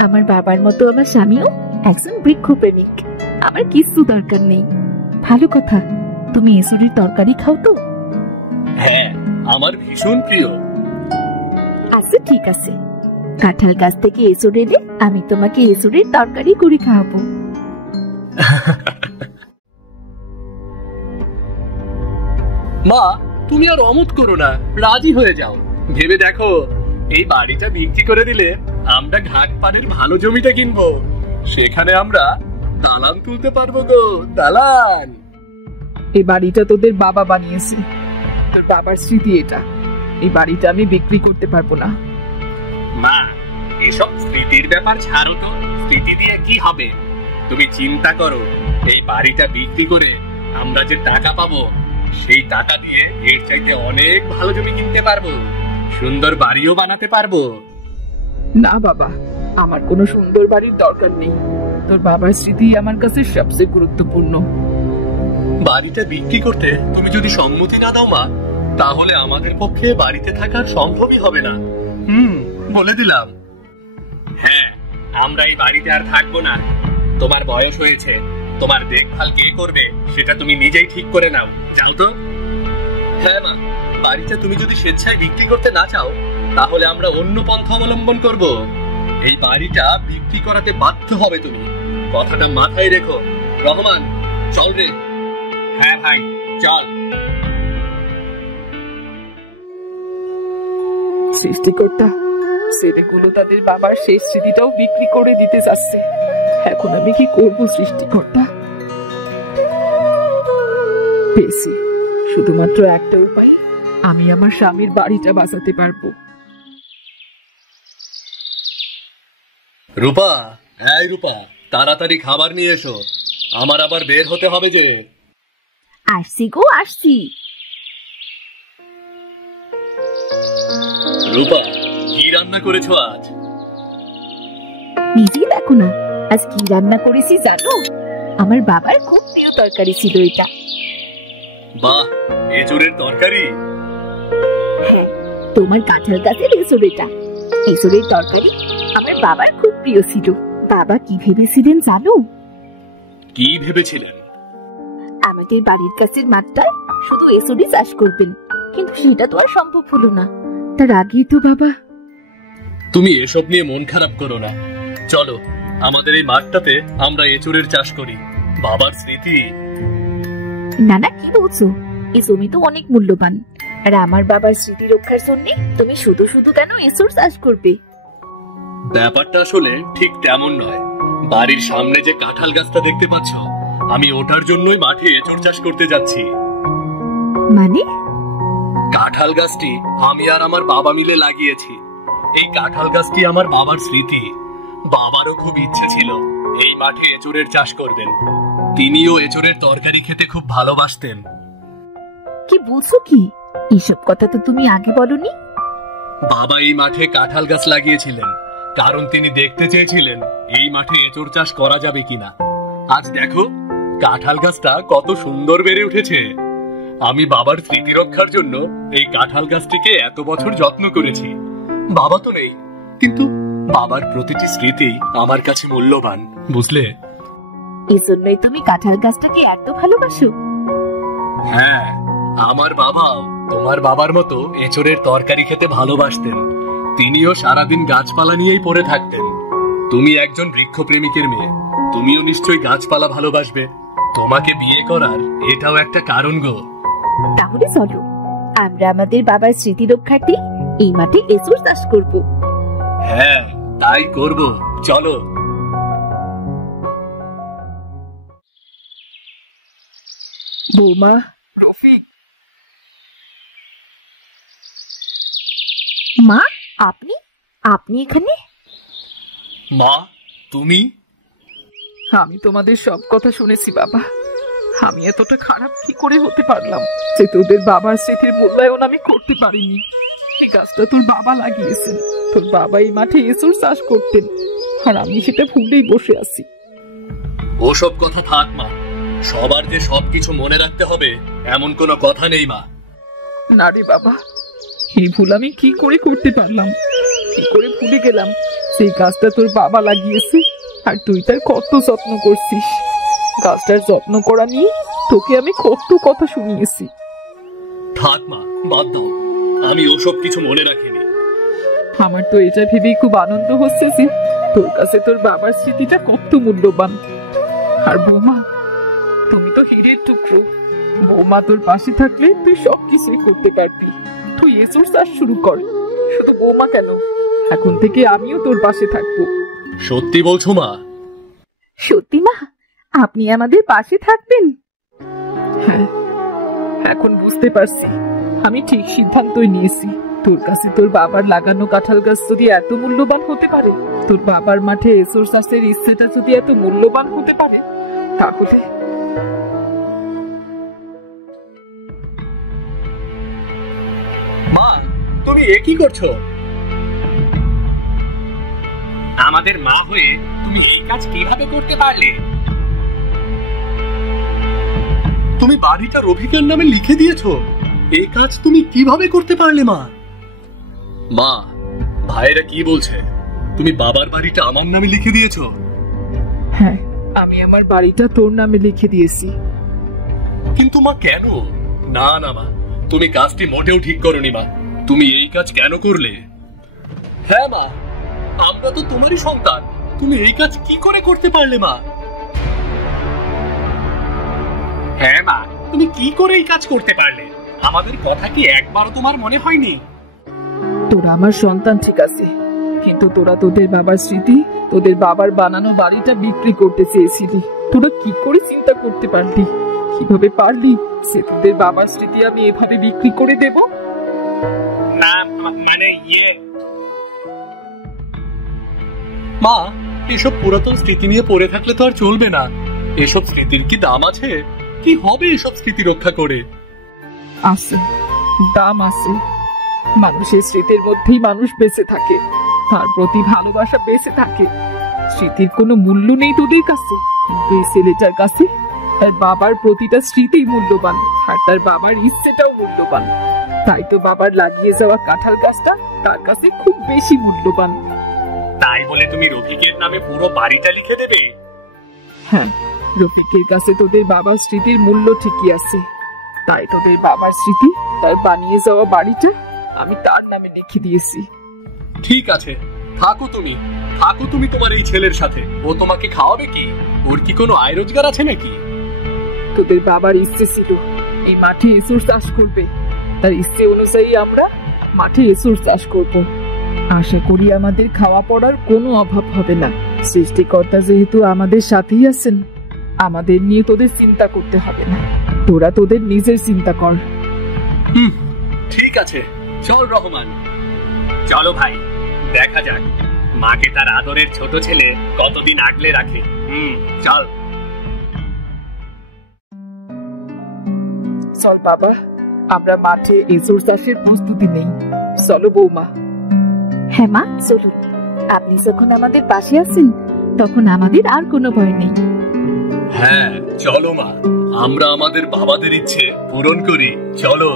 আমার বাবার মতো আমার স্বামীও একজন বৃক্ষপ্রেমিক। আমার কিছু দরকার নেই। ভালো কথা, তুমি এসুরির তরকারি খাও তো? হ্যাঁ, আমার ভীষণ প্রিয়। আচ্ছা ঠিক আছে, কাঁঠাল গাছ থেকে এসুর এলে আমি তোমাকে এসুরের তরকারি করে খাওয়াবো। মা, তুমি আর অমত করো না, রাজি হয়ে যাও। ভেবে দেখো, এই বাড়িটা বিক্রি করে দিলে আমরা ঘাট পাড়ের ভালো জমিটা কিনবো, সেখানে আমরা দালান তুলতে পারবো গো, দালান। এই বাড়িটা তোদের বাবা বানিয়েছে, তোর বাবার স্মৃতি এটা। এই বাড়িটা আমি বিক্রি করতে পারবো না। মা, এসব স্মৃতির ব্যাপার ছাড়ো তো, স্মৃতি দিয়ে কি হবে? তুমি চিন্তা করো, এই বাড়িটা বিক্রি করে আমরা যে টাকা পাবো, সেই টাকা দিয়ে এর চাইতে অনেক ভালো জমি কিনতে পারবো, সুন্দর বাড়িও বানাতে পারবো। না বাবা, আমার কোনো সুন্দর বাড়ির দরকার নেই। তোর বাবার স্মৃতি আমার কাছে সবচেয়ে গুরুত্বপূর্ণ। বাড়িটা বিক্রি করতে তুমি যদি সম্মতি না দাও মা, তাহলে আমাদের পক্ষে বাড়িতে থাকা সম্ভবই হবে না। বলে দিলাম। হ্যাঁ, আমরা এই বাড়িতে আর থাকবো না। তোমার বয়স হয়েছে, তোমার দেখভাল কে করবে সেটা তুমি নিজেই ঠিক করে নাও। যাও তো। হ্যাঁ মা, বাড়িটা তুমি যদি স্বেচ্ছায় বিক্রি করতে না চাও, তাহলে আমরা অন্য পন্থা অবলম্বন করব। এই বাড়িটা বিক্রি করাতে বাধ্য হবে তুমি, কথাটা মাথায় রেখো। রহমান, চল রে। হ্যাঁ ভাই, চল। সৃষ্টিকর্তা, ছেলেগুলো তাদের বাবার শেষ স্মৃতিটাও বিক্রি করে দিতে যাচ্ছে। এখন আমি কি করব সৃষ্টিকর্তা? পেয়েছি শুধুমাত্র একটা উপায়, আমি আমার স্বামীর বাড়িটা বাঁচাতে পারবো। রূপা, এই রূপা, তাড়াতাড়ি খাবার নিয়ে এসো, আমার আবার বের হতে হবে যে। আসছি গো আসছি। রূপা, কি রান্না করেছো আজ? নিজেই দেখো না আজ কি রান্না করেছি জানো? আমার বাবার খুব প্রিয় তরকারি ছিল এটা। বাহ, এঁচোড়ের তরকারি? তোমার কাঁঠাল গাছের এঁচোড় এটা। এঁচোড়ের তরকারি আমার বাবার খুব প্রিয় ছিল। বাবা কি ভেবেছিলেন জানো? কি ভেবেছিলেন? আমাদের বাড়ির কাছের মাঠটায় শুধু এঁচোড়ই চাষ করবেন, কিন্তু সেটা তো আর সম্ভব হলো না। তার আগেই তো বাবা। তুমি এসব নিয়ে মন খারাপ করো না, চলো আমাদের এই মাঠটাতে আমরা এঁচোড়ের চাষ করি, বাবার স্মৃতি। না না, কি বলছো? এই জমি তো অনেক মূল্যবান, আর আমার বাবার স্মৃতি রক্ষার জন্য তুমি শুধু শুধু কেন এঁচোড় চাষ করবে? ব্যাপারটা আসলে ঠিক তেমন নয়। বাড়ির সামনে যে কাঁঠাল গাছটা দেখতে পাচ্ছ, আমি ওটার জন্যই মাঠে এঁচোড় চাষ করতে যাচ্ছি। মানে? কাঁঠাল গাছটি আমি আর আমার বাবা মিলে লাগিয়েছি। এই কাঁঠাল গাছটি আমার বাবার স্মৃতি। বাবারও খুব ইচ্ছে ছিল এই মাঠে এঁচোড়ের চাষ করবেন। তিনিও এঁচোড়ের তরকারি খেতে খুব ভালোবাসতেন। কি বলছো কি? এইসব কথা তো তুমি আগে বলনি। বাবা এই মাঠে কাঁঠাল গাছ লাগিয়েছিলেন কারণ তিনি দেখতে চেয়েছিলেন এই মাঠে এঁচোড় চাষ করা যাবে কিনা। আজ দেখো কাঁঠাল গাছটা কত সুন্দর বেড়ে উঠেছে। আমি বাবার স্মৃতি রক্ষার জন্য এই কাঁঠাল গাছটিকে এত বছর যত্ন করেছি। বাবা তো নেই, কিন্তু বাবার প্রতিটি স্মৃতি আমার কাছে মূল্যবান, বুঝলে? এই জন্যই তুমি কাঁঠাল গাছটাকে এত ভালোবাসো? হ্যাঁ, আমার বাবাও তোমার বাবার মতো এঁচোড়ের তরকারি খেতে ভালোবাসতেন। তিনিও সারাদিন গাছপালা নিয়েই পড়ে থাকতেন। তুমি একজন বৃক্ষপ্রেমিকের মেয়ে, তুমিও নিশ্চয়ই গাছপালা ভালোবাসবে। তোমাকে বিয়ে করার এটাও একটা কারণ গো। তাহলে চলো আমরা আমাদের বাবার স্মৃতি রক্ষার্থে এই মাঠে এঁচোড় চাষ করব। হ্যাঁ, তাই করব, চলো। বৌমা, রফিক, মা, আপনি আপনি এখানে? মা, তুমি? আমি তোমাদের সব কথা শুনেছি বাবা। আমি এতটা খারাপ কি করে হতে পারলাম যে তোদের বাবার স্মৃতির মূল্যায়ন আমি করতে পারিনি। এই গাছটা তোর বাবা লাগিয়েছেন, তোর বাবা এই মাঠে এঁচোড় চাষ করতেন, আর আমি সেটা ভুলেই বসে আছি। ওসব কথা থাক মা, সবার যে সবকিছু মনে রাখতে হবে এমন কোনো কথা নেই মা। না রে বাবা, এই ভুল আমি কি করে করতে পারলাম? কি করে ভুলে গেলাম সেই গাছটা তোর বাবা লাগিয়েছে, আর তুই তার কত যত্ন করছিস। গাছটার যত্ন করা নিয়ে তোকে আমি কত কথা শুনিয়েছি। থাক মা, বাদ দাও, আমি ওসব কিছু মনে রাখিনি। আমার তো এটা ভেবেই খুব আনন্দ হচ্ছে যে তোর কাছে তোর বাবার স্মৃতিটা কত মূল্যবান। আর বৌমা, তুমি তো হীরের টুকরো। বৌমা তোর পাশে থাকলে তুই সবকিছুই করতে পারবি। তুই এঁচোড় চাষ শুরু কর। শুধু বৌমা কেন, এখন থেকে আমিও তোর পাশে থাকবো। সত্যি বলছো মা? সত্যি মা, আপনি আমাদের পাশে থাকবেন? হ্যাঁ, এখন বুঝতে পারছি আমি ঠিক সিদ্ধান্তই নিয়েছি। তোর কাছে তোর বাবার লাগানো কাঁঠাল গাছ যদি এত মূল্যবান হতে পারে, তোর বাবার মাঠে এঁচোড় চাষের ইচ্ছেটা যদি এত মূল্যবান হতে পারে, তাহলে মা, তুমি এ কি করছো? আমাদের মা হয়ে তুমি এই কাজ কিভাবে করতে পারলে? তুমি বাড়িটা রফিকের নামে লিখে দিয়েছো? এই কাজ তুমি কিভাবে করতে পারলে মা? মা, ভাইরা কি বলছে? তুমি বাবার বাড়িটা আমার নামে লিখে দিয়েছো? হ্যাঁ, আমি আমার বাড়িটা তোর নামে লিখে দিয়েছি। কিন্তু মা, কেন? না না মা, তুমি কাজটি মোটেও ঠিক করোনি মা। তুমি এই কাজ কেন করলে? হ্যাঁ মা, আমরা তো তোমারই সন্তান, তুমি এই কাজ কি করে করতে পারলে মা? হ্যাঁ মা, তুমি কি করে এই কাজ করতে পারলে? আমাদের কথা কি একবারও তোমার মনে হয়নি? তোরা আমার সন্তান ঠিক আছে, কিন্তু তোরা তোদের বাবার স্মৃতি, তোদের বাবার বানানো বাড়িটা বিক্রি করতে চেয়েছিলি। তোরা কি করে চিন্তা করতে পারলি, কিভাবে পারলি সে তোদের বাবার স্মৃতি আমি এভাবে বিক্রি করে দেব? না মানে মা, এসব পুরাতন স্মৃতি নিয়ে পড়ে থাকলে তো আর চলবে না। এসব স্মৃতির কি দাম আছে? কি হবে এসব স্মৃতি রক্ষা করে? আছে, দাম আছে। মানুষের স্মৃতির মধ্যেই মানুষ বেঁচে থাকে, তার প্রতি ভালোবাসা বেঁচে থাকে। স্মৃতির কোনো মূল্য নেই তোদের কাছে, কিন্তু এই ছেলেটার কাছে তার বাবার প্রতিটা স্মৃতি মূল্যবান, আর তার বাবার ইচ্ছেটাও মূল্যবান। তাই তো বাবার লাগিয়ে যাওয়া কাঁঠাল গাছটা তার কাছে খুব বেশি মূল্যবান। তাই বলে তুমি রফিকের নামে পুরো বাড়িটা লিখে দেবে? হ্যাঁ, রফিকের কাছে তোদের বাবার স্মৃতির মূল্য ঠিকই আছে, তাই তোদের বাবার স্মৃতি, তার বানিয়ে যাওয়া বাড়িটা আমি তার নামে লিখে দিয়েছি। ঠিক আছে, থাকো তুমি তোমার এই ছেলের সাথে। ও তোমাকে খাওয়াবে কি? ওর কি কোনো আয় রোজগার আছে নাকি? তোদের বাবার ইচ্ছে ছিল এই মাঠে এসুর চাষ করবে, তার ইচ্ছে অনুযায়ী আমরা মাঠে এসুর চাষ করব। আশা করি আমাদের খাওয়া পড়ার কোনো অভাব হবে না। সৃষ্টিকর্তা যেহেতু আমাদের সাথেই আছেন, আমাদের নিয়ে তোদের চিন্তা করতে হবে না। তোরা তোদের নিজের চিন্তা কর। ঠিক আছে, চল রহমান। চলো ভাই, দেখা যাক মাকে তার আদরের ছোট ছেলে কতদিন আগলে রাখে। চল চল বাবা, আমরা মাঠে এসুর চাষের প্রস্তুতি নেই। চলো বৌমা। হ্যাঁ মা, চলুন। আপনি যখন আমাদের পাশে আছেন তখন আমাদের আর কোনো ভয় নেই। হ্যাঁ চলো মা, আমরা আমাদের বাবাদের ইচ্ছে পূরণ করি। চলো।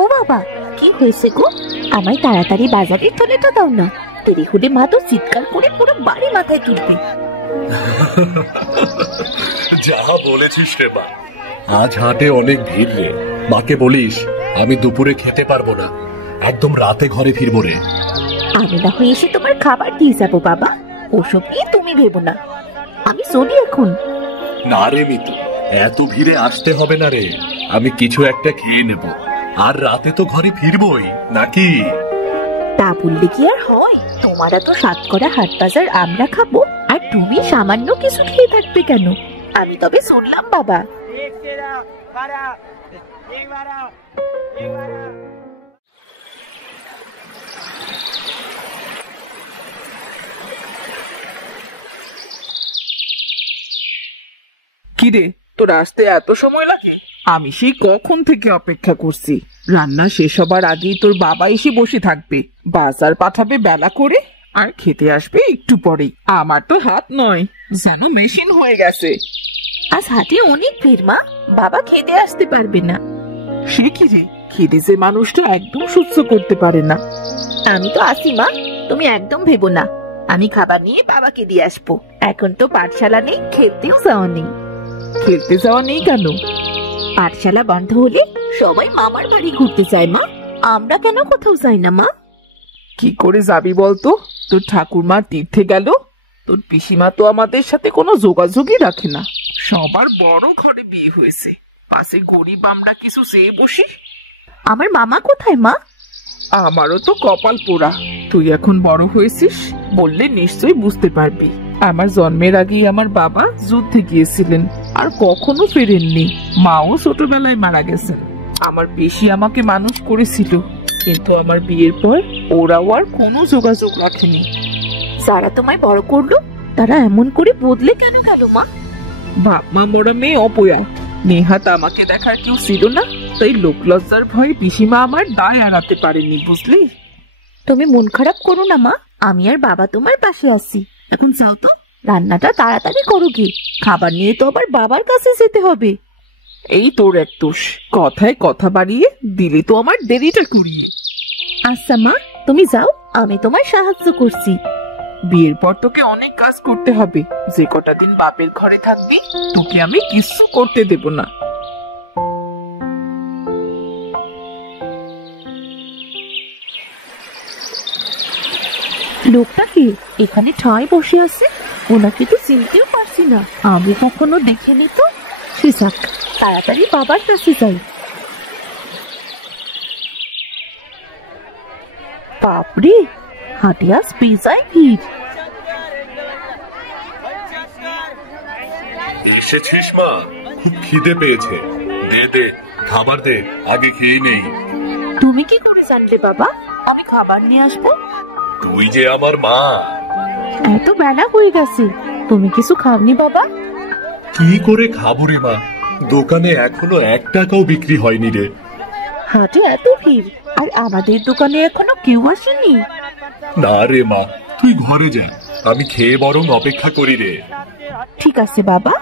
ও বাবা, কি হয়েছে গো? আমায় তাড়াতাড়ি বাজারের থলেটা দাও না, দেরি হলে মা তো চিৎকার করে পুরো বাড়ি মাথায় তুলবে। যা বলেছিস রে মা, আজ হাটে অনেক ভিড় রে। মাকে বলিস আমি দুপুরে খেতে পারবো না, একদম রাতে ঘরে ফিরবো রে। আমি না হয়ে এসে তোমার খাবার দিয়ে যাবো বাবা, ওসব নিয়ে তুমি ভেবো না। আমি চলি এখন। না রে মিতু, এত ভিড়ে আসতে হবে না রে, আমি কিছু একটা খেয়ে নেব, আর রাতে তো ঘরে ফিরবই নাকি? তা বললে কি আর হয়? তোমার এত সাত করা হাট বাজার আমরা খাবো, আর তুমি সামান্য কিছু খেয়ে থাকবে কেন? আমি তবে শুনলাম বাবা। কিরে, তোর আসতে এত সময় লাগে? আমি সেই কখন থেকে অপেক্ষা করছি। রান্না শেষ হবার আগেই তোর বাবা এসে বসে থাকবে, বাজার পাঠাবে বেলা করে, আর খেতে আসবে একটু পরেই। আমার তো হাত নয়, যেন মেশিন হয়ে গেছে। আজ হাটে অনেক ভিড় মা, বাবা খেতে আসতে পারবে না। সে কি রে, খেতে যে মানুষটা একদম সহ্য করতে পারে না। আমি তো আসি মা, তুমি একদম ভেবো না। আমি খাবার নিয়ে বাবাকে দিয়ে আসবো। এখন তো পাঠশালা নেই, খেলতেও যাওয়া নেই। খেলতে যাওয়া নেই কেন? পাঠশালা বন্ধ হলে সবাই মামার বাড়ি ঘুরতে যায় মা, আমরা কেন কোথাও যাই না মা? কি করে যাবি বলতো? তোর ঠাকুরমা তীর্থে গেল, তোর পিসিমা তো আমাদের সাথে কোনো যোগাযোগই রাখে না। সবার বড় ঘরে বিয়ে হয়েছে, পাশে গরিব আমরা কিছু চেয়ে বসি। আমার মামা কোথায় মা? আমারও তো কপাল পোড়া। তুই এখন বড় হয়েছিস, বললে নিশ্চয়ই বুঝতে পারবি। আমার জন্মের আগেই আমার বাবা যুদ্ধে গিয়েছিলেন, আর কখনো ফেরেননি। মাও ছোটবেলায় মারা গেছেন। আমার পিসি আমাকে মানুষ করেছিল, কিন্তু আমার বিয়ের পর ওরাও আর কোনো যোগাযোগ রাখেনি। যারা তোমায় বড় করলো তারা এমন করে বদলে কেন গেল মা? বাপ মা মোরা মেয়ে অপয়া, নেহাত আমাকে দেখার কেউ ছিল না, তাই লোক লজ্জার ভয়ে পিসিমা আমার দায় এড়াতে পারেনি, বুঝলি? তুমি মন খারাপ করো না মা, আমি আর বাবা তোমার পাশে আছি। এখন যাও তো, রান্নাটা তাড়াতাড়ি করো গিয়ে, খাবার নিয়ে তো আবার বাবার কাছে যেতে হবে। এই তোর এক দোষ, কথায় কথা বাড়িয়ে দিলে তো আমার দেরিটা কুড়িয়ে। আচ্ছা মা, তুমি যাও, আমি তোমার সাহায্য করছি। বিয়ের পর তোকে অনেক কাজ করতে হবে। যে কটা দিন বাপের ঘরে থাকবি তোকে আমি কিছু করতে দেব না। লোকটা কি এখানে ঠায় বসে আছে? ওনাকে তো চিনতেও পারছি না, আমি কখনো দেখিনি তো। সে যাক, তাড়াতাড়ি বাবার কাছে যাই। বাপরে, হাটে আজ বেজায় ভিড়। এসেছিস মা? খুব খিদে পেয়েছে, দে দে খাবার দে, আগে খেয়ে নেই। তুমি কি করে জানলে বাবা আমি খাবার নিয়ে আসবো? তুই যে আমার মা। এত বেলা হয়ে গেছে, তুমি কিছু খাওনি বাবা? কি করে খাবো রে মা, দোকানে এখনো 1 টাকাও বিক্রি হয়নি রে। হাটে এত ভিড়, আর আমাদের দোকানে এখনো কেউ আসেনি। না রে মা, তুই ঘরে যা, আমি খেয়ে বরং অপেক্ষা করি রে। ঠিক আছে বাবা।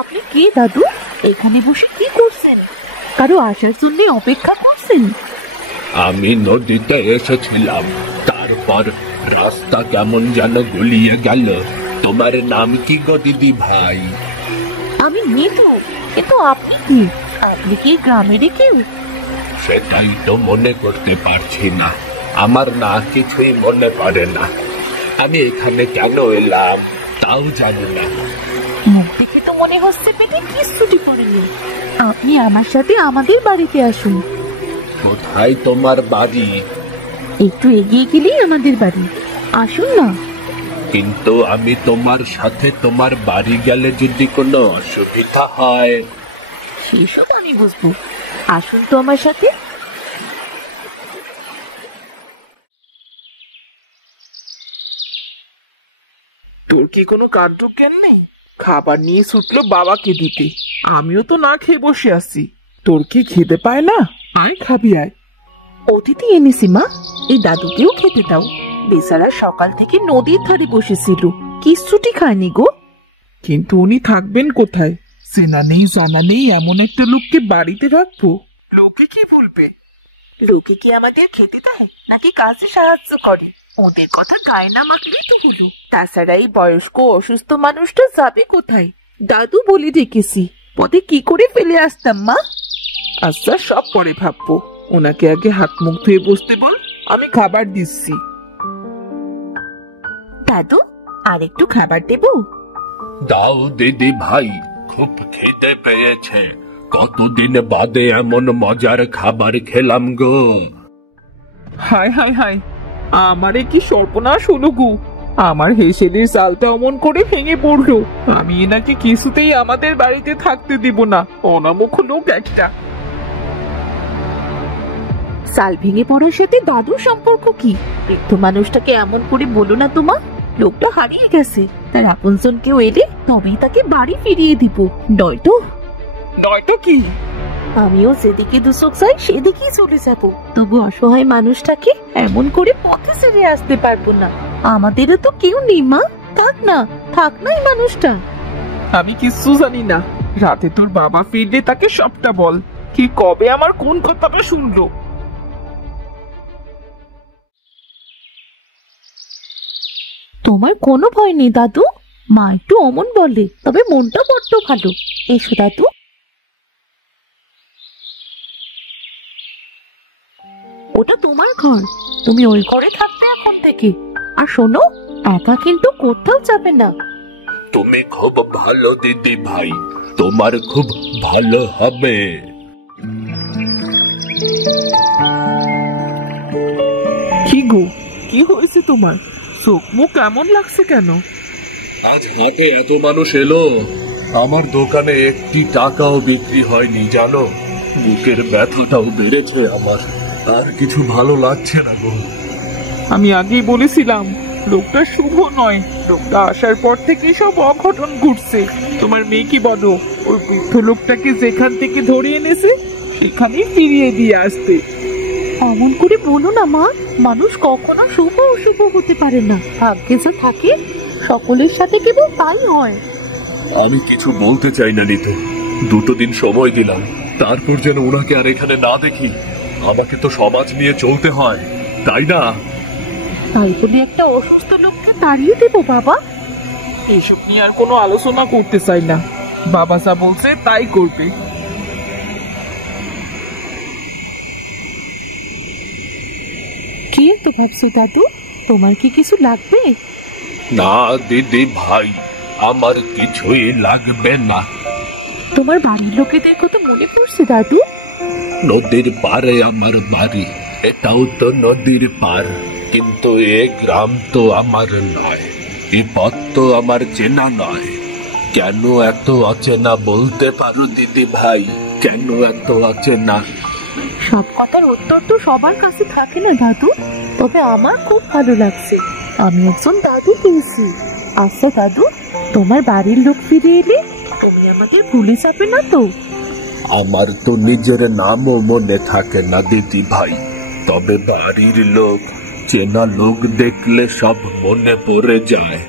আপনি কে দাদু? এখানে বসে কি করছেন? কারো আসার জন্য অপেক্ষা করছেন? আমি নদীতে এসেছিলাম, তারপর রাস্তা কেমন যেন গুলিয়ে গেল। তোমার নাম কি গো দিদি ভাই? আমি নিতু, কিন্তু আপনি কি? আপনি কি গ্রামের কেউ? সেটাই তো মনে করতে পারছি না, আমার না কিছুই মনে পড়ে না। আমি এখানে কেন এলাম তাও জানি না। মুখ দেখে তো মনে হচ্ছে পেটে কিচ্ছুটি পড়েনি। আপনি আমার সাথে আমাদের বাড়িতে আসুন। কোথায় তোমার বাড়ি? একটু এগিয়ে গেলেই আমাদের বাড়ি, আসুন না। কিন্তু আমি তোমার সাথে তোমার বাড়ি গেলে যদি কোনো অসুবিধা হয়? সেসব আমি বুঝবো, আসুন তো আমার সাথে। তোর কি কোনো কাণ্ড জ্ঞান নেই? খাবার নিয়ে ছুটলো বাবাকে দিতে, আমিও তো না খেয়ে বসে আছি। তোর কি খিদে পায় না? আয় খাবি আয়। অতিথি এনেছি মা, এই দাদুকেও খেতে দাও। বেচারা সকাল থেকে নদীর ধারে বসেছিল, কিচ্ছুটি খায়নি গো। কিন্তু উনি থাকবেন কোথায়? চেনা নেই জানা নেই এমন একটা লোককে বাড়িতে রাখবো? লোকে কি বলবে? লোকে কি আমাদের খেতে দেয় নাকি কাজে সাহায্য করে? ওদের কথা গায়ে না মাখলেই তো হলো। তাছাড়া এই বয়স্ক অসুস্থ মানুষটা যাবে কোথায়? দাদু বলে ডেকেছি, পথে কি করে ফেলে আসতাম মা। আচ্ছা, সব পরে ভাববো। ওনাকে আগে হাত মুখ ধুয়ে বসতে বল, আমি খাবার দিচ্ছি। দাদু, আর একটু খাবার দেবো? দাও দিদি ভাই, খুব খিদে পেয়েছে। কতদিন বাদে এমন মজার খাবার খেলাম গো। হায় হায় হায়, আমারে কি সর্বনাশ হলো গো। আমার হেসেলের চালটা অমন করে ভেঙে পড়লো। আমি এনাকে কিছুতেই আমাদের বাড়িতে থাকতে দিব না, অনামুখ লোক একটা। চাল ভেঙে পড়ার সাথে দাদুর সম্পর্ক কি? বৃদ্ধ মানুষটাকে এমন করে বলো না তোমা। লোকটা হারিয়ে গেছে, তার আপনজন কেউ এলে তবেই তাকে বাড়ি ফিরিয়ে দিব, নয়তো কি? আমিও যেদিকে দুচোখ যাই সেদিকেই চলে যাব। তবু অসহায় মানুষটাকে এমন করে পথে ছেড়ে আসতে পারবো না। আমাদেরও তো কেউ নেই মা, থাক না এই মানুষটা। আমি কিচ্ছু জানি না। রাতে তোর বাবা ফিরলে তাকে সবটা বল, কি কবে আমার কোন কথাটা শুনলো। তোমার কোনো ভয় নেই দাদু, মা একটু অমন বলে, তবে মনটা বড্ড ভালো। এসো দাদু। ওটা তোমার ঘর, তুমি ওই ঘরে থাকবে এখন থেকে। আর শোনো, একা কিন্তু কোথাও যাবে না। তুমি খুব ভালো দিদি ভাই, তোমার খুব ভালো হবে। কি গো, কি হয়েছে তোমার? চোখ মুখ কেমন লাগছে কেন? আজ হাটে এত মানুষ এলো, আমার দোকানে 1 টাকাও বিক্রি হয়নি জানো। বুকের ব্যথাটাও বেড়েছে আমার, আর কিছু ভালো লাগছে না গো। আমি আগেই বলেছিলাম লোকটা শুভ নয়। লোকটা আসার পর থেকে সব অঘটন ঘটছে। তোমার মেয়ে কি বলো, ওই বৃদ্ধ লোকটাকে যেখান থেকে ধরে এনেছে সেখানেই ফিরিয়ে দিয়ে আসতে। অমন করে বলো না মা, মানুষ কখনো শুভ অশুভ হতে পারে না। ভাগ্যে যা থাকে সকলের সাথে কেবল তাই হয়। আমি কিছু বলতে চাই না নিতে, 2 দিন সময় দিলাম, তারপর যেন ওনাকে আর এখানে না দেখি। আমাকে তো সমাজ নিয়ে চলতে হয়, তাই না? তাই বলে একটা অসুস্থ লোককে তাড়িয়ে দেবো বাবা? এইসব নিয়ে আর কোনো আলোচনা করতে চাই না। বাবা যা বলছে তাই করবে। কি এত ভাবছো দাদু? তোমার কি কিছু লাগবে? না দিদি ভাই, আমার কিছুই লাগবে না। তোমার বাড়ির লোকেদের কথা মনে পড়ছে দাদু? নদীর পারে আমার বাড়ি, এটাও তো নদীর পার, কিন্তু এ গ্রাম তো আমার নয়, এই পথ তো আমার চেনা নয়। কেন এত অচেনা বলতে পারো দিদি ভাই? কেন এত অচেনা? সব কথার উত্তর তো সবার কাছে থাকে না দাদু, তবে আমার খুব ভালো লাগছে আমি একজন দাদু পেয়েছি। আচ্ছা দাদু, তোমার বাড়ির লোক ফিরে এলে তুমি আমাদের ভুলে যাবে না তো? আমার তো নিজের নামও মনে থাকে না দিদি ভাই, তবে বাড়ির লোক, চেনা লোক দেখলে সব মনে পড়ে যায়।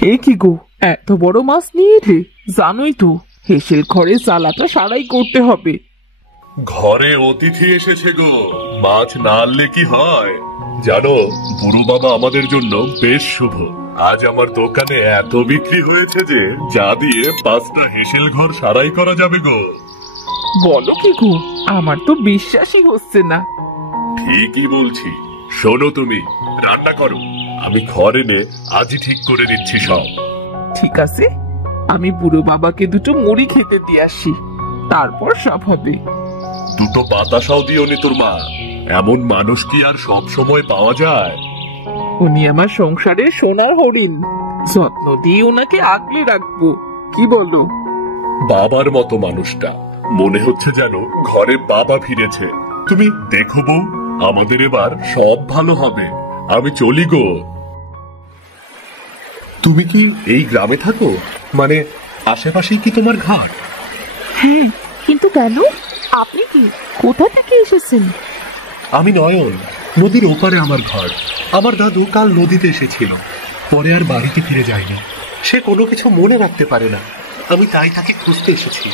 হে কি গো, এত বড় মাছ নিয়ে এলে? জানোই তো হেসেল ঘরে জ্বালাটা সারাই করতে হবে। ঘরে অতিথি এসেছে গো, মাছ না আনলে কি হয়? জানো, বুড়ো বাবা আমাদের জন্য বেশ শুভ। আজ আমার দোকানে এত বিক্রি হয়েছে যে যা দিয়ে 5টা হেসেল ঘর সারাই করা যাবে গো। বলো কি গো, আমার তো বিশ্বাসই হচ্ছে না। ঠিকই বলছি। শোনো, তুমি রান্না করো, আমি ঘর এনে আজই ঠিক করে দিচ্ছি সব। ঠিক আছে, আমি বুড়ো বাবাকে দুটো মুড়ি খেতে দিয়ে আসি, তারপর সব হবে। দুটো বাতাসাও দিও নি তোর মা, এমন মানুষ কি আর সব সময় পাওয়া যায়? উনি আমার সংসারের সোনার হরিণ, যত্ন দিয়ে ওনাকে আগলে রাখবো। কি বলো? বাবার মতো মানুষটা, মনে হচ্ছে যেন ঘরে বাবা ফিরেছে। তুমি দেখো বউ, আমাদের এবার সব ভালো হবে। আমি চলি গো। তুমি কি এই গ্রামে থাকো? মানে আশেপাশেই কি তোমার ঘাট? হ্যাঁ, কিন্তু কেন? আপনি কি কোথা থেকে এসেছেন? আমি নয়ন, নদীর ওপারে আমার ঘর। আমার দাদু কাল নদীতে এসেছিল, পরে আর বাড়িতে ফিরে যায়নি। সে কোনো কিছু মনে রাখতে পারে না, আমি তাই তাকে খুঁজতে এসেছি।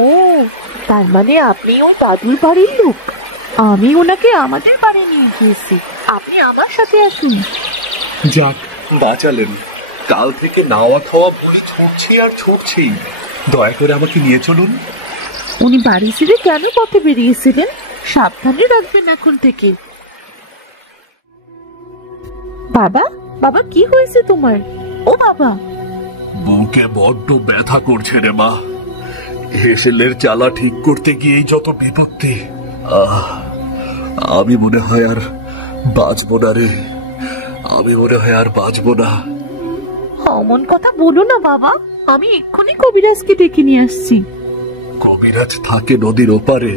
ও, তার মানে আপনিও দাদুর বাড়ির লোক। আমি ওনাকে আমাদের বাড়ি নিয়ে গিয়েছি, আপনি আমার সাথে আসুন। যাক, বাঁচালেন। কাল থেকে নাওয়া খাওয়া ভুলি ছুটছি আর ছুটছি। দয়া করে আমাকে নিয়ে চলুন। উনি বাড়ি ছেড়ে কেন পথে বেরিয়েছিলেন? সাবধানে রাখবেন এখন থেকে। বাবা, বাবা কি হয়েছে তোমার? ও বাবা! বুকে বড্ড ব্যথা করছে রে মা। হেসেলের চালা ঠিক করতে গিয়েই যত বিপত্তি। আমি মনে হয় আর বাঁচবো না রে, আমি মনে হয় আর বাঁচবো না। অমন কথা বলো না বাবা, আমি এক্ষুনি কবিরাজকে ডেকে নিয়ে আসছি। কবিরাজ থাকে নদীর ওপারে,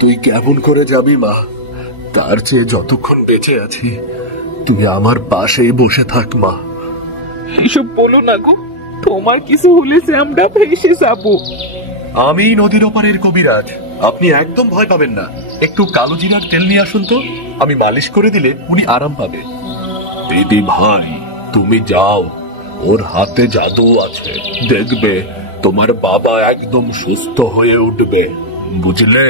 তুই কেমন করে যাবি মা? তার চেয়ে যতক্ষণ বেঁচে আছি তুমি আমার পাশেই বসে থাক মা। এসব বলো না গো, তোমার কিছু হলে যে আমরা ভেসে যাবো। আমি নদীর ওপারের কবিরাজ, আপনি একদম ভয় পাবেন না। একটু কালো জিরার তেল নিয়ে আসুন তো, আমি মালিশ করে দিলে উনি আরাম পাবে। দিদি ভাই, তুমি যাও, ওর হাতে জাদু আছে, দেখবে তোমার বাবা একদম সুস্থ হয়ে উঠবে, বুঝলে?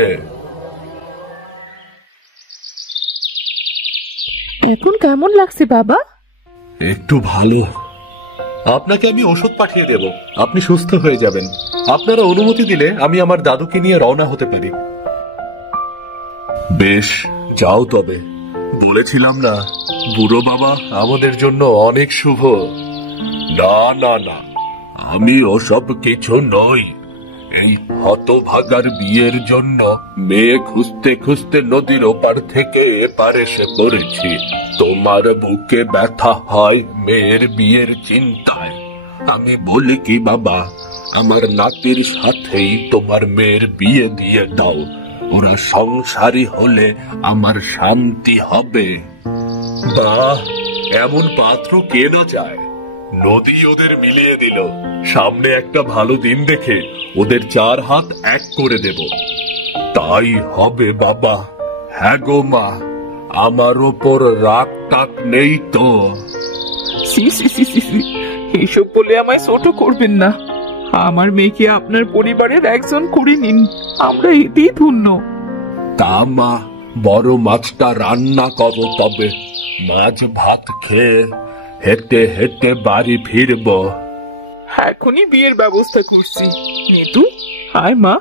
এখন কেমন লাগছে বাবা? একটু ভালো। আপনাকে আমি ওষুধ পাঠিয়ে দেব, আপনি সুস্থ হয়ে যাবেন। আপনারা অনুমতি দিলে আমি আমার দাদুকে নিয়ে রওনা হতে পারি। বেশ, যাও তবে। বলেছিলাম না, বুড়ো বাবা আমাদের জন্য অনেক শুভ। না না না, আমি ওসব কিছু নই। এই হতভাগার বিয়ের জন্য মেয়ে খুঁজতে খুঁজতে নদীর ওপার থেকে এপার এসে পড়েছি। তোমার বুকে ব্যথা হয় মেয়ের বিয়ের চিন্তায়। আমি বলি কি বাবা, আমার নাতির সাথেই তোমার মেয়ের বিয়ে দিয়ে দাও, ওরা সংসারী হলে আমার শান্তি হবে। বাহ, এমন পাত্র কে না চায়? নদী ওদের মিলিয়ে দিল, সামনে একটা ভালো দিন দেখে ওদের 4 হাত এক করে দেব। তাই হবে বাবা। হ্যাঁ গো মা, আমার ওপর রাগ টাক নেই তো? সি সি সি সি সি, এসব বলে আমায় ছোট করবেন না। আমার মেয়েকে আপনার পরিবারের একজন করে নিন, আমরা এতেই ধন্য। তা মা, বড় মাছটা রান্না করো, তবে মাছ ভাত খেয়ে হেঁটে হেঁটে বাড়ি ফিরবো। এখনই বিয়ের ব্যবস্থা করছি। নিতু, আয় মা।